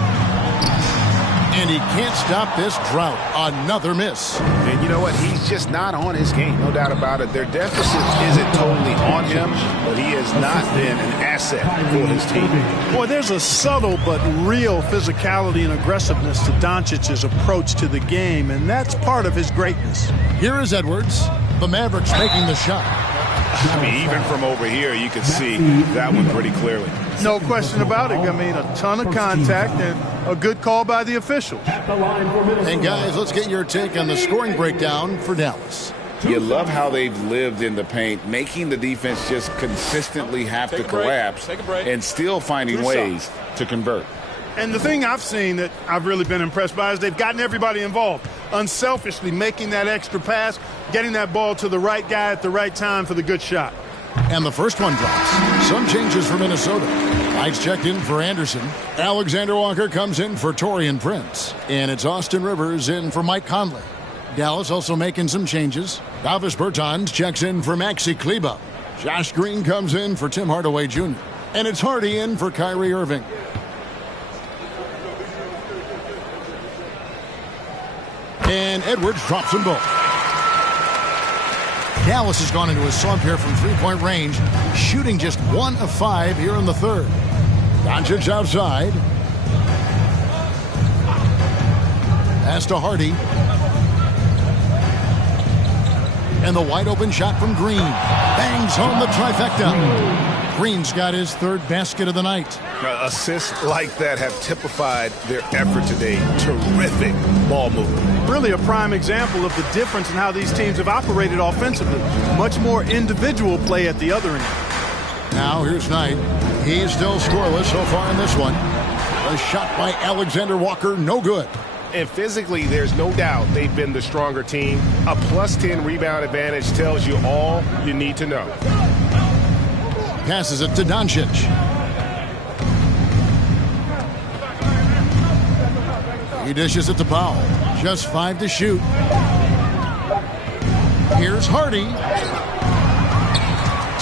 And he can't stop this drought. Another miss. And you know what? He's just not on his game. No doubt about it. Their deficit isn't totally on him, but he has not been an asset for his team. Boy, there's a subtle but real physicality and aggressiveness to Doncic's approach to the game, and that's part of his greatness. Here is Edwards. The Mavericks making the shot. I mean, even from over here, you can see that one pretty clearly. No question about it. I mean, a ton of contact and a good call by the official. And guys, let's get your take on the scoring breakdown for Dallas. You love how they've lived in the paint, making the defense just consistently have to collapse and still finding ways to convert. And the thing I've seen that I've really been impressed by is they've gotten everybody involved, unselfishly making that extra pass, getting that ball to the right guy at the right time for the good shot. And the first one drops. Some changes for Minnesota. Knight's checked in for Anderson. Alexander Walker comes in for Taurean Prince. And it's Austin Rivers in for Mike Conley. Dallas also making some changes. Davis Bertans checks in for Maxi Kleber. Josh Green comes in for Tim Hardaway Jr. And it's Hardy in for Kyrie Irving. And Edwards drops them both. Dallas has gone into a slump here from three-point range, shooting just 1 of 5 here in the third. Doncic outside. Pass to Hardy. And the wide-open shot from Green. Bangs home the trifecta. Green's got his third basket of the night. Assists like that have typified their effort today. Terrific ball movement. Really a prime example of the difference in how these teams have operated offensively. Much more individual play at the other end. Now here's Knight. He's still scoreless so far in this one. A shot by Alexander Walker, no good. And physically, there's no doubt they've been the stronger team. A plus 10 rebound advantage tells you all you need to know. Passes it to Doncic. He dishes it to Powell. Just 5 to shoot. Here's Hardy.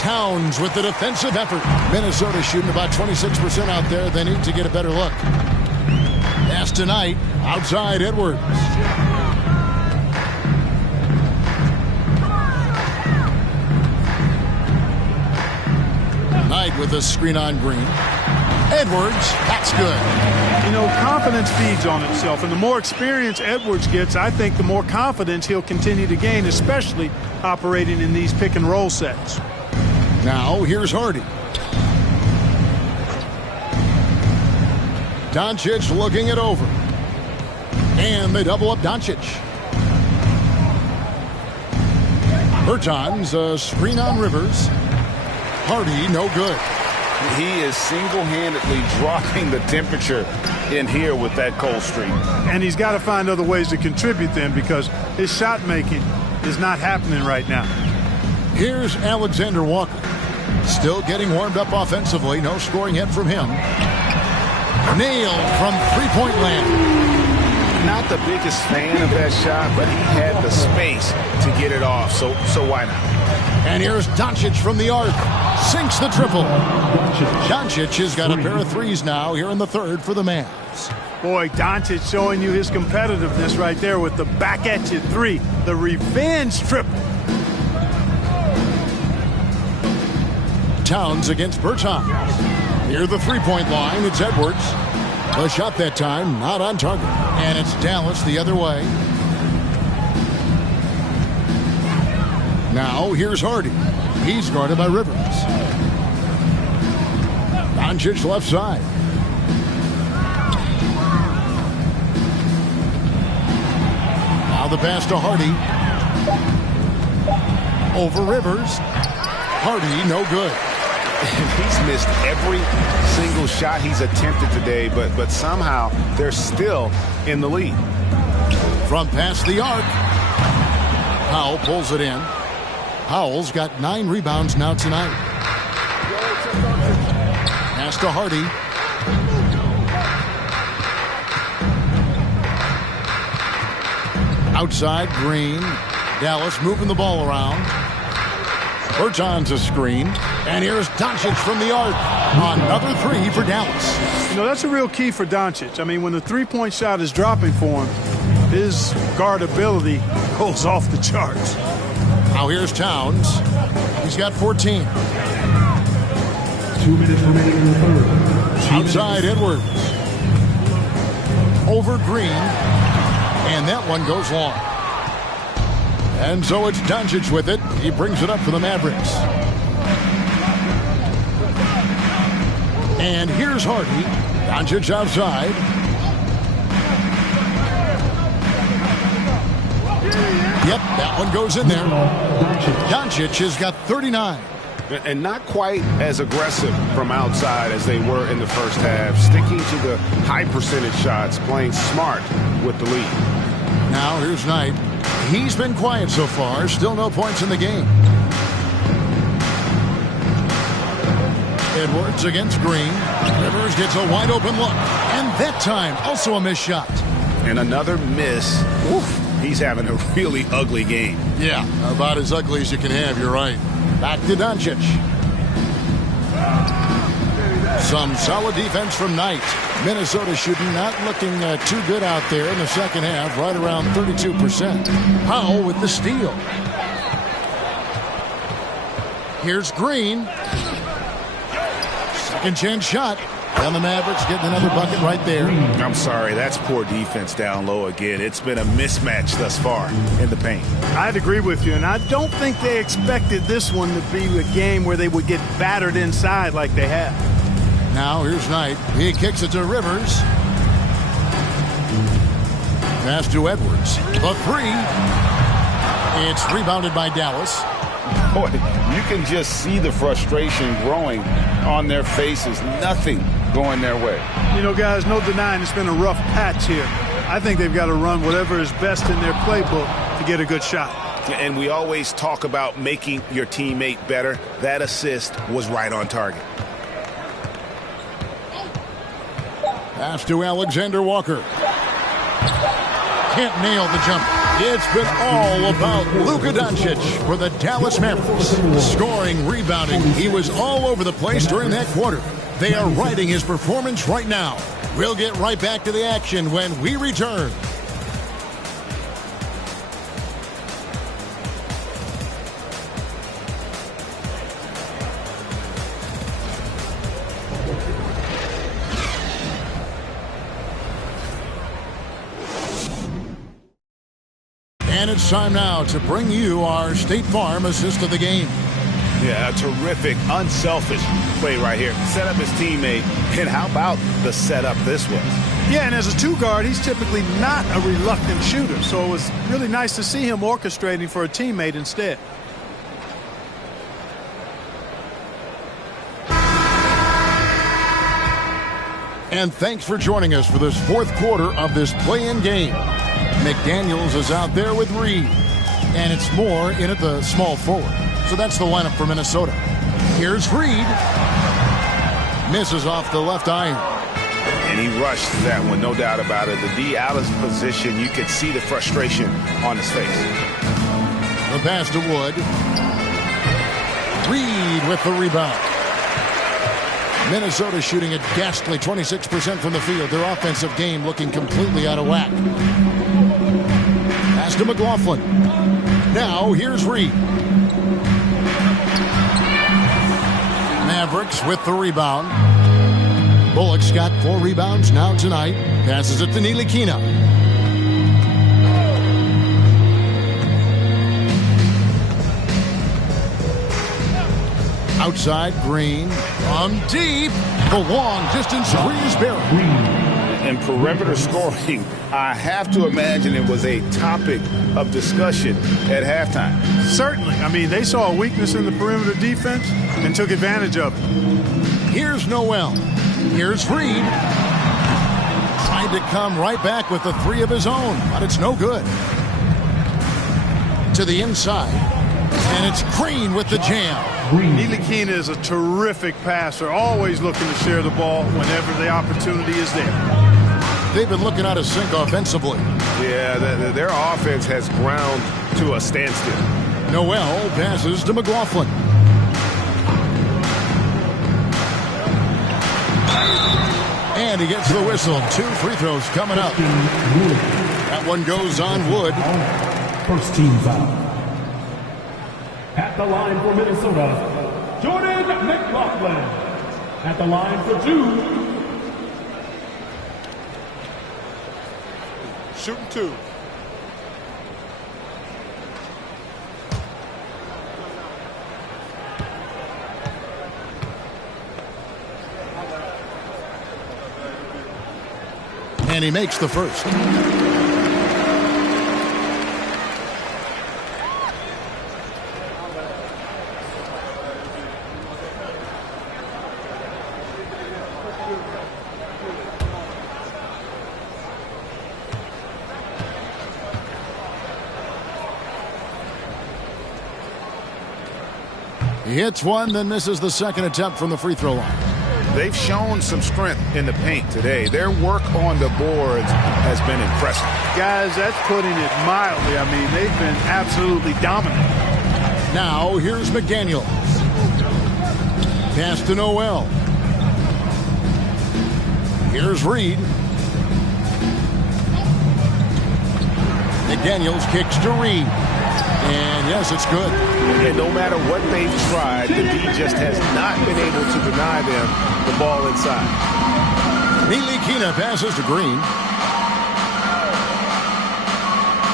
Towns with the defensive effort. Minnesota shooting about 26% out there. They need to get a better look. Pass to Knight. Outside Edwards. Knight with a screen on Green. Edwards, that's good. You know, confidence feeds on itself, and the more experience Edwards gets, I think the more confidence he'll continue to gain, especially operating in these pick and roll sets. Now here's Hardy. Doncic looking it over. And they double up Doncic. Bertans, a screen on Rivers. Hardy, no good. He is single-handedly dropping the temperature in here with that cold streak. And he's got to find other ways to contribute then, because his shot making is not happening right now. Here's Alexander Walker. Still getting warmed up offensively. No scoring yet from him. Nailed from three-point land. Not the biggest fan of that shot, but he had the space to get it off, so why not? And here's Doncic from the arc. Sinks the triple. Doncic has got a pair of threes now here in the third for the Mavs. Boy, Doncic showing you his competitiveness right there with the back at you three. The revenge triple. Towns against Bertans. Near the three-point line, it's Edwards. A shot that time, not on target. And it's Dallas the other way. Now here's Hardy. He's guarded by Rivers. Doncic left side. Now the pass to Hardy. Over Rivers. Hardy, no good. He's missed every single shot he's attempted today, but somehow they're still in the lead. From past the arc. Powell pulls it in. Powell's got 9 rebounds now tonight. Pass to Hardy. Outside, Green. Dallas moving the ball around. Bertans a screen. And here's Doncic from the arc. Another three for Dallas. You know, that's a real key for Doncic. I mean, when the three-point shot is dropping for him, his guard ability goes off the charts. Now here's Towns. He's got 14. 2 minutes remaining in the third. Outside Edwards. Over Green. And that one goes long. And so it's Doncic with it. He brings it up for the Mavericks. And here's Hardy. Doncic outside. Yep, that one goes in there. Doncic has got 39. And not quite as aggressive from outside as they were in the first half. Sticking to the high percentage shots, playing smart with the lead. Now here's Knight. He's been quiet so far. Still no points in the game. Edwards against Green. Rivers gets a wide open look. And that time, also a missed shot. And another miss. Oof. He's having a really ugly game. Yeah, about as ugly as you can have, you're right. Back to Doncic. Some solid defense from Knight. Minnesota shooting not looking too good out there in the second half, right around 32%. Powell with the steal. Here's Green. Second chance shot. And the Mavericks getting another bucket right there. I'm sorry, that's poor defense down low again. It's been a mismatch thus far in the paint. I'd agree with you, and I don't think they expected this one to be a game where they would get battered inside like they have. Now here's Knight. He kicks it to Rivers. Pass to Edwards. The three. It's rebounded by Dallas. Boy, you can just see the frustration growing on their faces. Nothing going their way. You know, guys, no denying it's been a rough patch here. I think they've got to run whatever is best in their playbook to get a good shot. And we always talk about making your teammate better. That assist was right on target. Pass to Alexander Walker. Can't nail the jumper. It's been all about Luka Doncic for the Dallas Mavericks. Scoring, rebounding. He was all over the place during that quarter. They are riding his performance right now. We'll get right back to the action when we return. And it's time now to bring you our State Farm assist of the game. Yeah, a terrific, unselfish play right here. Set up his teammate, and how about the setup this was? Yeah, and as a two-guard, he's typically not a reluctant shooter, so it was really nice to see him orchestrating for a teammate instead. And thanks for joining us for this fourth quarter of this play-in game. McDaniels is out there with Reed. And it's Moore in at the small forward. So that's the lineup for Minnesota. Here's Reed. Misses off the left iron. And he rushed that one, no doubt about it. The D out of position, you could see the frustration on his face. The pass to Wood. Reed with the rebound. Minnesota shooting a ghastly 26% from the field. Their offensive game looking completely out of whack. Pass to McLaughlin. Now here's Reed. Mavericks with the rebound. Bullock's got 4 rebounds now tonight. Passes it to Ntilikina. Outside, Green. From deep. The long distance squeeze Barrett. And perimeter scoring, I have to imagine it was a topic of discussion at halftime. Certainly. I mean, they saw a weakness in the perimeter defense and took advantage of it. Here's Noel. Here's Reed. Trying to come right back with the 3 of his own, but it's no good. To the inside. And it's Green with the jam. Ntilikina is a terrific passer, always looking to share the ball whenever the opportunity is there. They've been looking out of sync offensively. Yeah, their offense has ground to a standstill. Noel passes to McLaughlin. And he gets the whistle. 2 free throws coming up. That one goes on Wood. First team foul. At the line for Minnesota, Jordan McLaughlin. At the line for 2. Shooting 2. And he makes the first. He hits one, then misses the second attempt from the free throw line. They've shown some strength in the paint today. Their work on the boards has been impressive. Guys, that's putting it mildly. I mean, they've been absolutely dominant. Now, here's McDaniels. Pass to Noel. Here's Reed. McDaniels kicks to Reed. And yes, it's good. And no matter what they've tried, the D just has not been able to deny them the ball inside. Ntilikina passes to Green.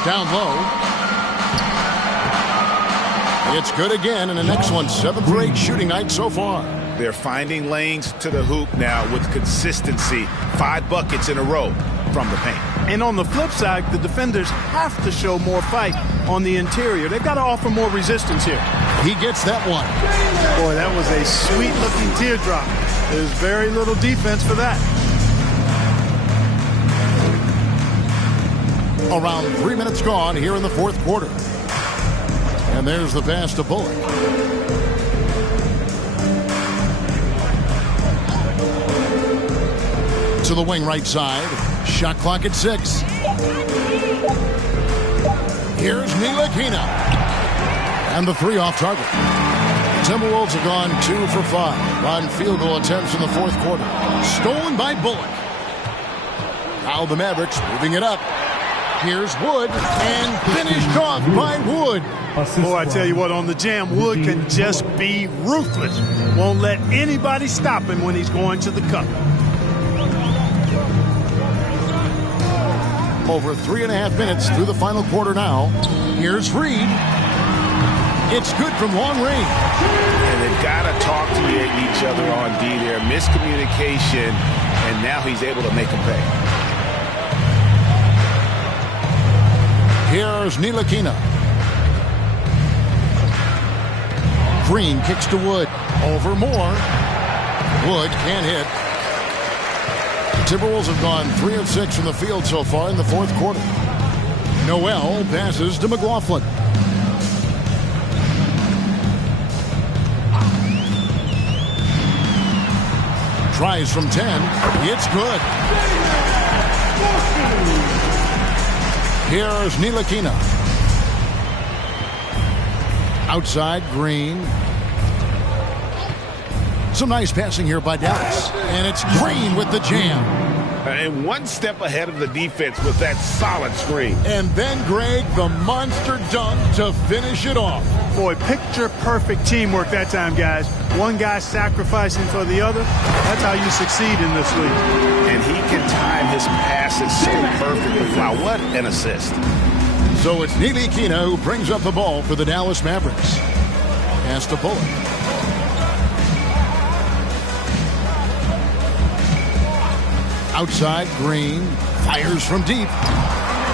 Down low. It's good again, and the next one, 7-for-8 shooting night so far. They're finding lanes to the hoop now with consistency. 5 buckets in a row from the paint. And on the flip side, the defenders have to show more fight on the interior. They've got to offer more resistance here. He gets that one. Boy, that was a sweet-looking teardrop. There's very little defense for that. Around 3 minutes gone here in the fourth quarter. And there's the pass to Bullock. To the wing right side. Shot clock at 6. Here's Ntilikina. And the 3 off target. Timberwolves have gone 2 for 5 on field goal attempts in the fourth quarter. Stolen by Bullock. Now the Mavericks moving it up. Here's Wood, and finished off by Wood. Boy, I tell you what, on the jam, Wood can just be ruthless. Won't let anybody stop him when he's going to the cup. Over 3.5 minutes through the final quarter now. Here's Reed. It's good from long range. And they've got to talk to each other on D there. Miscommunication, and now he's able to make them pay. Here's Ntilikina. Green kicks to Wood. Over Moore. Wood can't hit. The Timberwolves have gone 3 of 6 from the field so far in the fourth quarter. Noel passes to McLaughlin. Tries from 10. It's good. Here's Ntilikina. Outside, Green. Some nice passing here by Dallas. And it's Green with the jam. And one step ahead of the defense with that solid screen. And then, Greg, the monster dunk to finish it off. Boy, picture-perfect teamwork that time, guys. One guy sacrificing for the other. That's how you succeed in this league. And he can time his passes so perfectly. Wow, what an assist. So it's Ntilikina who brings up the ball for the Dallas Mavericks. Pass to Bullock. Outside, Green fires from deep.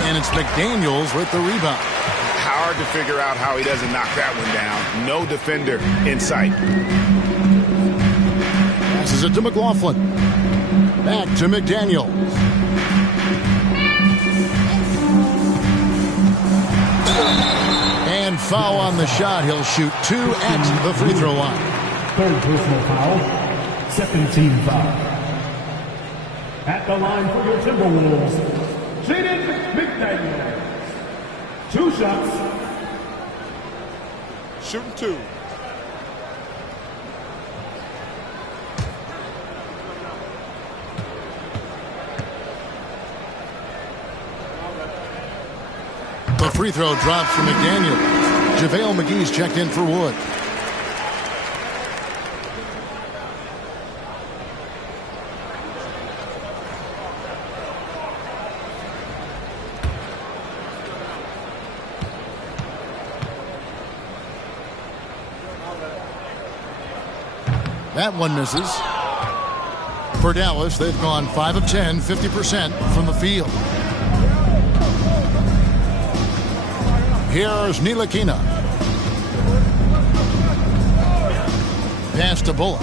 And it's McDaniels with the rebound. Hard to figure out how he doesn't knock that one down. No defender in sight. Passes it to McLaughlin. Back to McDaniels. And foul on the shot. He'll shoot 2 at the free throw line. Third personal foul. Second team foul. At the line for your Timberwolves, Jaden McDaniels. 2 shots. Shooting 2. The free throw drops for McDaniels. JaVale McGee's checked in for Wood. That one misses. For Dallas, they've gone 5 of 10, 50% from the field. Here's Ntilikina. Pass to Bullock.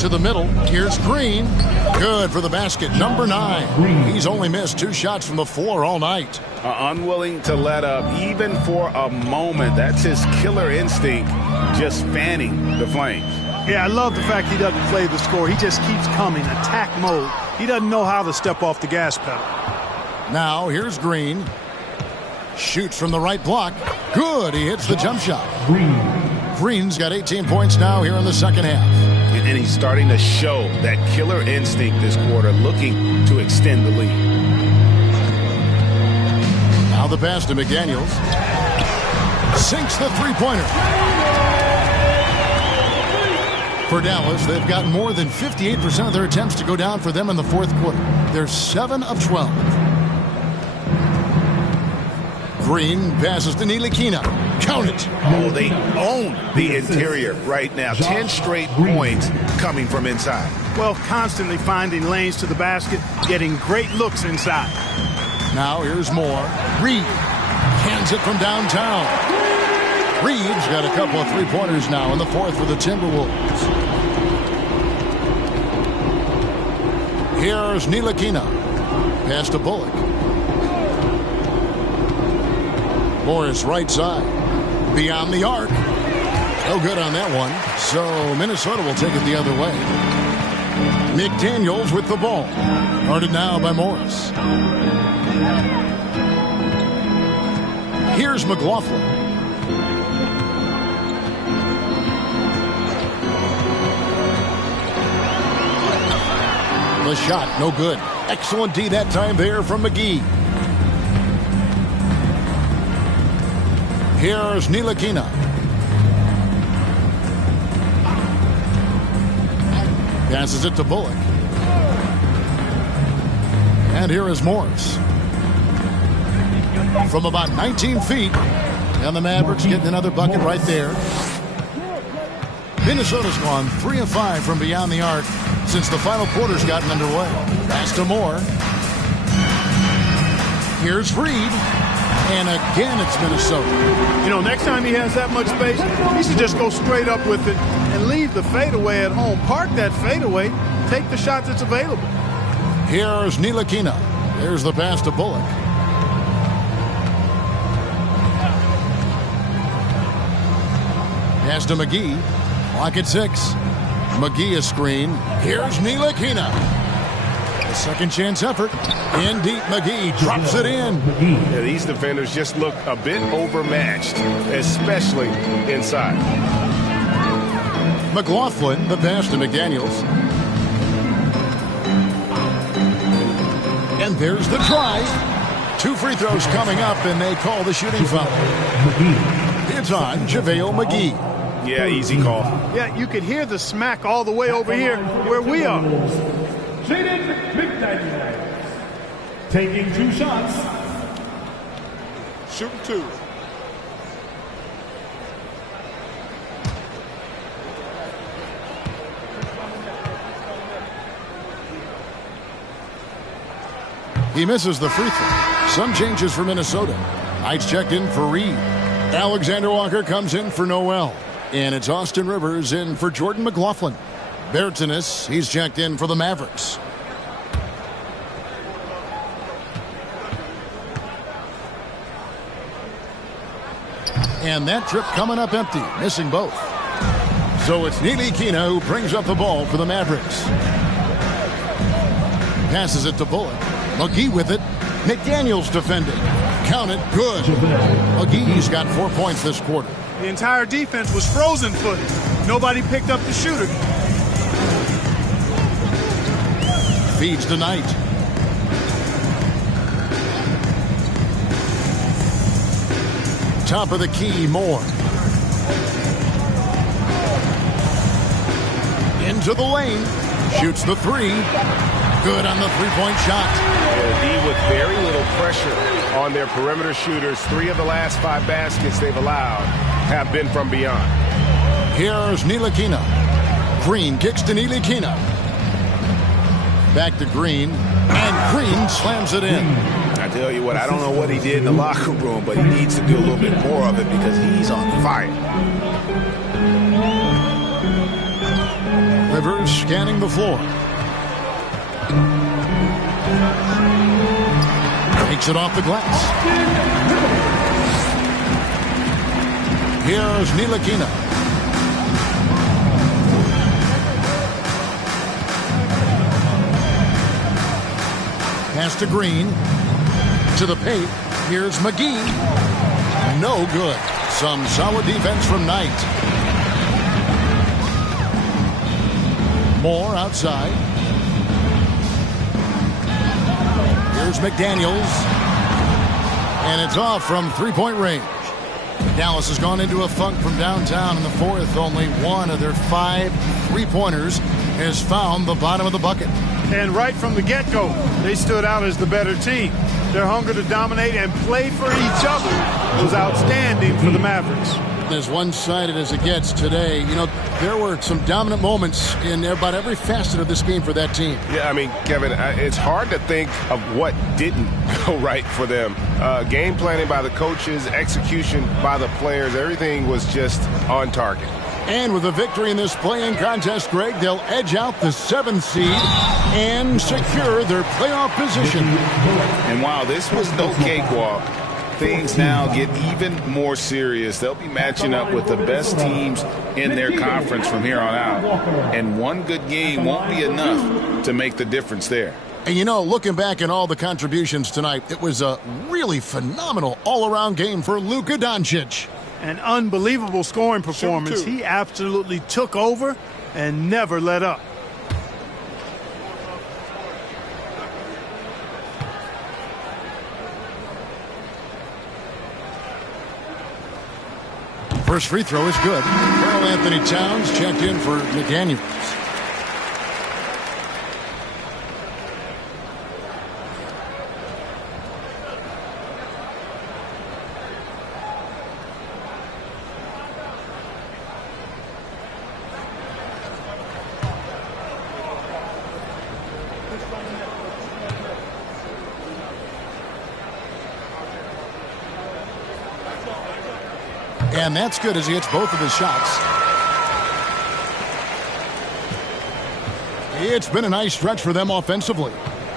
To the middle. Here's Green. Good for the basket. Number 9. He's only missed 2 shots from the floor all night. Unwilling to let up even for a moment. That's his killer instinct, just fanning the flames. Yeah, I love the fact he doesn't play the score. He just keeps coming, attack mode. He doesn't know how to step off the gas pedal. Now here's Green. Shoots from the right block. Good. He hits the jump shot. Green's got 18 points now here in the second half. And he's starting to show that killer instinct this quarter, looking to extend the lead. Now the pass to McDaniels. Sinks the three-pointer. For Dallas, they've got more than 58% of their attempts to go down for them in the fourth quarter. They're 7 of 12. Green passes to Ntilikina. Count it. Oh, they own the interior right now. 10 straight points coming from inside. Well, constantly finding lanes to the basket, getting great looks inside. Now here's Moore. Reed hands it from downtown. Reed's got a couple of three-pointers now in the fourth for the Timberwolves. Here's Ntilikina. Pass to Bullock. Morris right side. Beyond the arc. No good on that one. So Minnesota will take it the other way. McDaniels with the ball. Guarded now by Morris. Here's McLaughlin. The shot, no good. Excellent D that time there from McGee. Here's Ntilikina. Passes it to Bullock. And here is Morris. From about 19 feet. And the Mavericks getting another bucket right there. Minnesota's gone 3 of 5 from beyond the arc since the final quarter's gotten underway. Pass to Moore. Here's Reed. And again, it's Minnesota. You know, next time he has that much space, he should just go straight up with it and leave the fadeaway at home. Park that fadeaway. Take the shot that's available. Here's Ntilikina. There's the pass to Bullock. Pass to McGee. Clock at 6. McGee a screen. Here's Ntilikina. A second chance effort. In deep, McGee drops it in. Yeah, these defenders just look a bit overmatched, especially inside. McLaughlin, the pass to McDaniels. And there's the try. 2 free throws coming up, and they call the shooting foul. It's on JaVale McGee. Yeah, easy call. Yeah, you could hear the smack all the way over here where we are. Jaden McDaniels taking 2 shots. Shooting 2. He misses the free throw. Some changes for Minnesota. Heights checked in for Reed. Alexander Walker comes in for Noel. And it's Austin Rivers in for Jordan McLaughlin. Bertanis, he's checked in for the Mavericks. And that trip coming up empty, missing both. So it's Ntilikina who brings up the ball for the Mavericks. Passes it to Bullock. McGee with it. McDaniels defending. Count it. Good. McGee's got 4 points this quarter. The entire defense was frozen footed. Nobody picked up the shooter. Feeds to Knight. Top of the key, Moore. Into the lane. Shoots the 3. Good on the three-point shot. D with very little pressure on their perimeter shooters. 3 of the last 5 baskets they've allowed have been from beyond. Here's Ntilikina. Green kicks to Ntilikina. Back to Green. And Green slams it in. I tell you what, I don't know what he did in the locker room, but he needs to do a little bit more of it because he's on fire. Rivers scanning the floor. Takes it off the glass. Here's Ntilikina. Pass to Green. To the paint. Here's McGee. No good. Some solid defense from Knight. Moore outside. Here's McDaniels. And it's off from three-point range. Dallas has gone into a funk from downtown in the fourth. Only one of their 5 three-pointers has found the bottom of the bucket. And right from the get-go, they stood out as the better team. Their hunger to dominate and play for each other was outstanding for the Mavericks. As one-sided as it gets today, you know, there were some dominant moments in about every facet of this game for that team. Yeah, I mean, Kevin, it's hard to think of what didn't go right for them. Game planning by the coaches, execution by the players, everything was just on target. And with a victory in this play-in contest, Greg, they'll edge out the 7th seed and secure their playoff position. And while this was no cakewalk, things now get even more serious. They'll be matching up with the best teams in their conference from here on out. And one good game won't be enough to make the difference there. And you know, looking back at all the contributions tonight, it was a really phenomenal all-around game for Luka Doncic. An unbelievable scoring performance. He absolutely took over and never let up. First free throw is good. Karl Anthony Towns checked in for McDaniels. And that's good as he hits both of his shots. It's been a nice stretch for them offensively.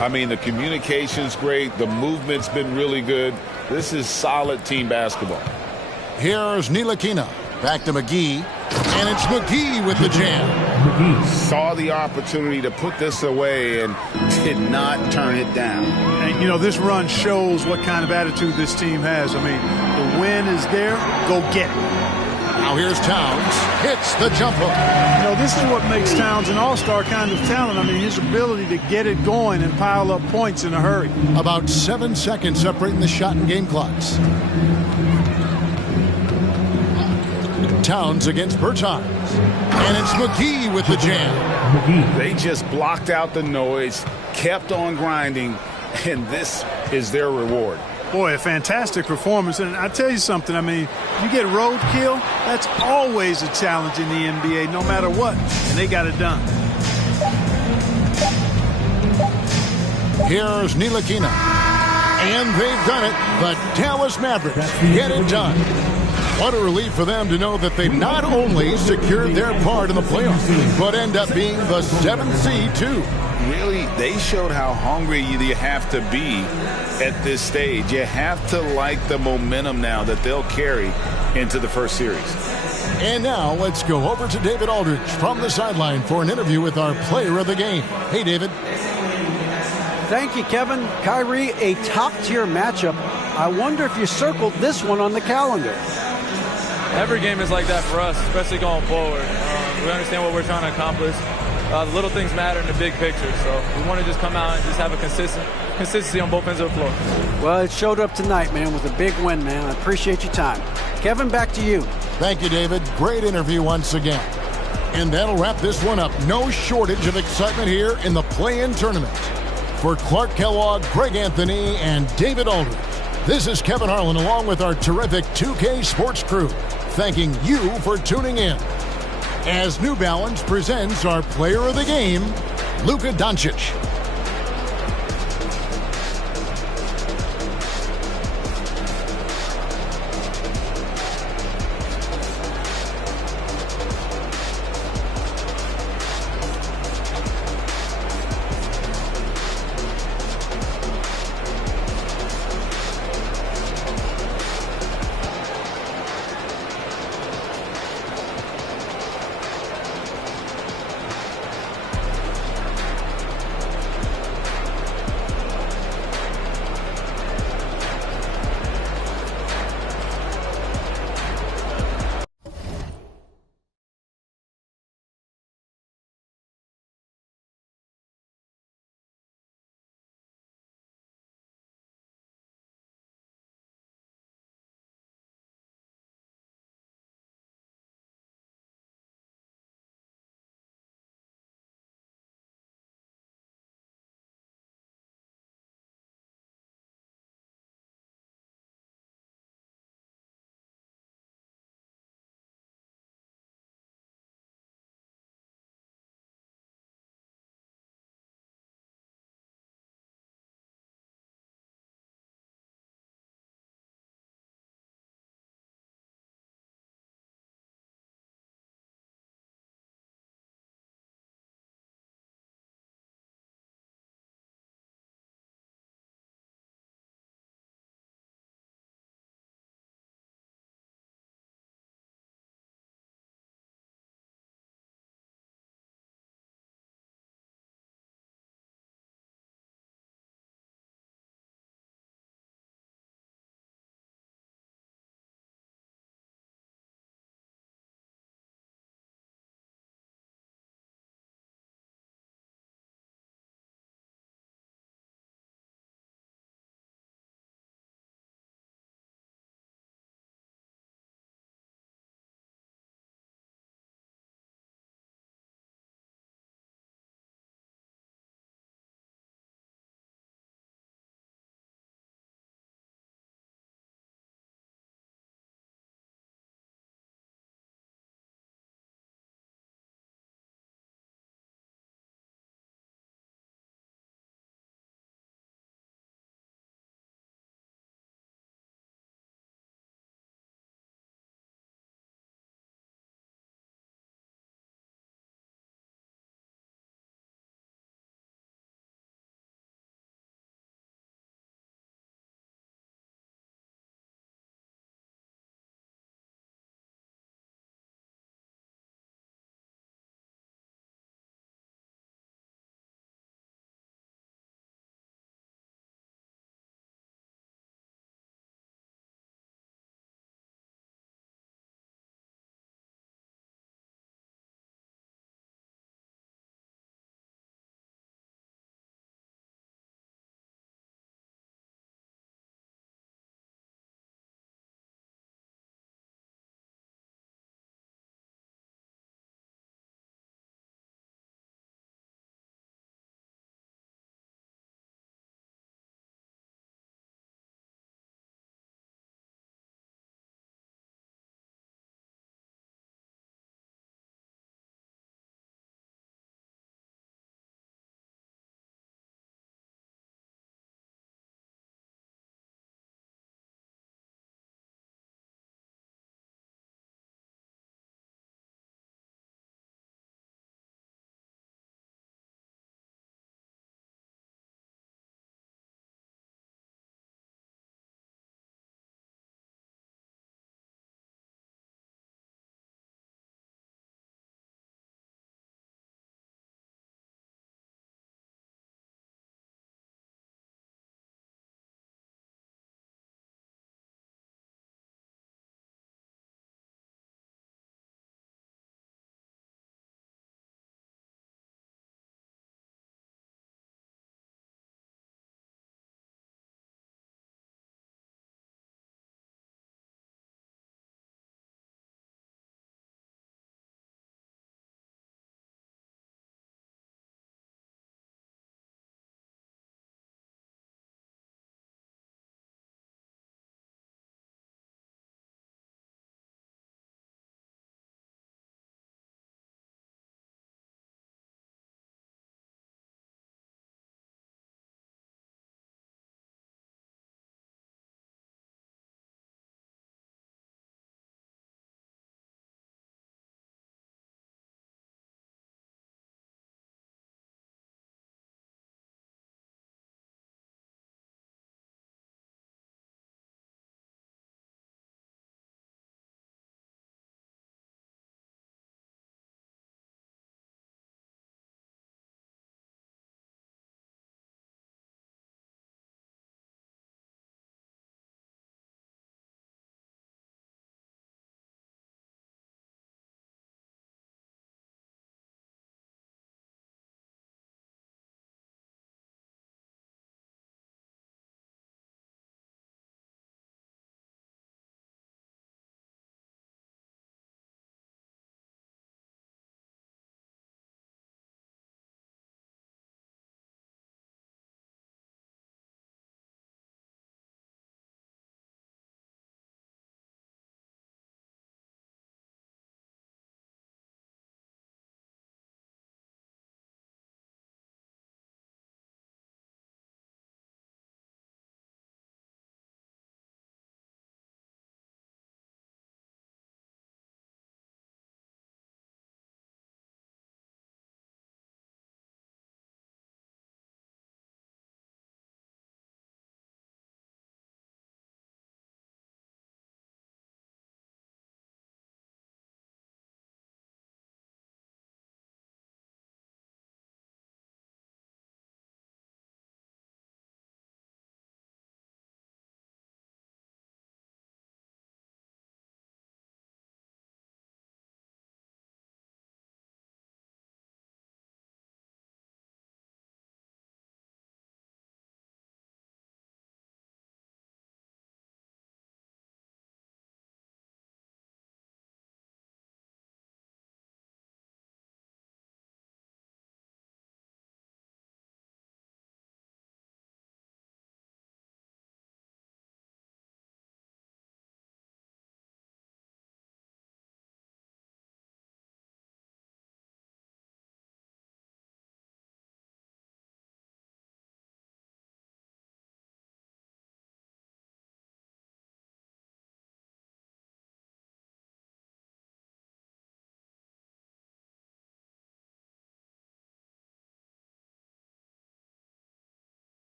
I mean, the communication's great. The movement's been really good. This is solid team basketball. Here's Ntilikina. Back to McGee. And it's McGee with the jam. Saw the opportunity to put this away and did not turn it down. And, you know, this run shows what kind of attitude this team has. I mean, the win is there. Go get it. Now here's Towns. Hits the jump hook. You know, this is what makes Towns an all-star kind of talent. I mean, his ability to get it going and pile up points in a hurry. About 7 seconds separating the shot and game clocks. Towns against Bertans. And it's McGee with the jam. They just blocked out the noise, kept on grinding, and this is their reward. Boy, a fantastic performance. And I tell you something, I mean, you get roadkill, that's always a challenge in the NBA, no matter what. And they got it done. Here's Ntilikina. And they've done it. The Dallas Mavericks get it done. What a relief for them to know that they not only secured their part in the playoffs, but end up being the 7th seed, too. Really, they showed how hungry you have to be at this stage. You have to like the momentum now that they'll carry into the first series. And now let's go over to David Aldridge from the sideline for an interview with our player of the game. Hey, David. Thank you, Kevin. Kyrie, a top-tier matchup. I wonder if you circled this one on the calendar. Every game is like that for us, especially going forward. We understand what we're trying to accomplish. The little things matter in the big picture, so we want to just come out and just have a consistency on both ends of the floor. Well, it showed up tonight, man, with a big win, man. I appreciate your time. Kevin, back to you. Thank you, David. Great interview once again. And that'll wrap this one up. No shortage of excitement here in the play-in tournament. For Clark Kellogg, Greg Anthony, and David Aldridge, this is Kevin Harlan along with our terrific 2K Sports crew, thanking you for tuning in. As New Balance presents our player of the game, Luka Doncic.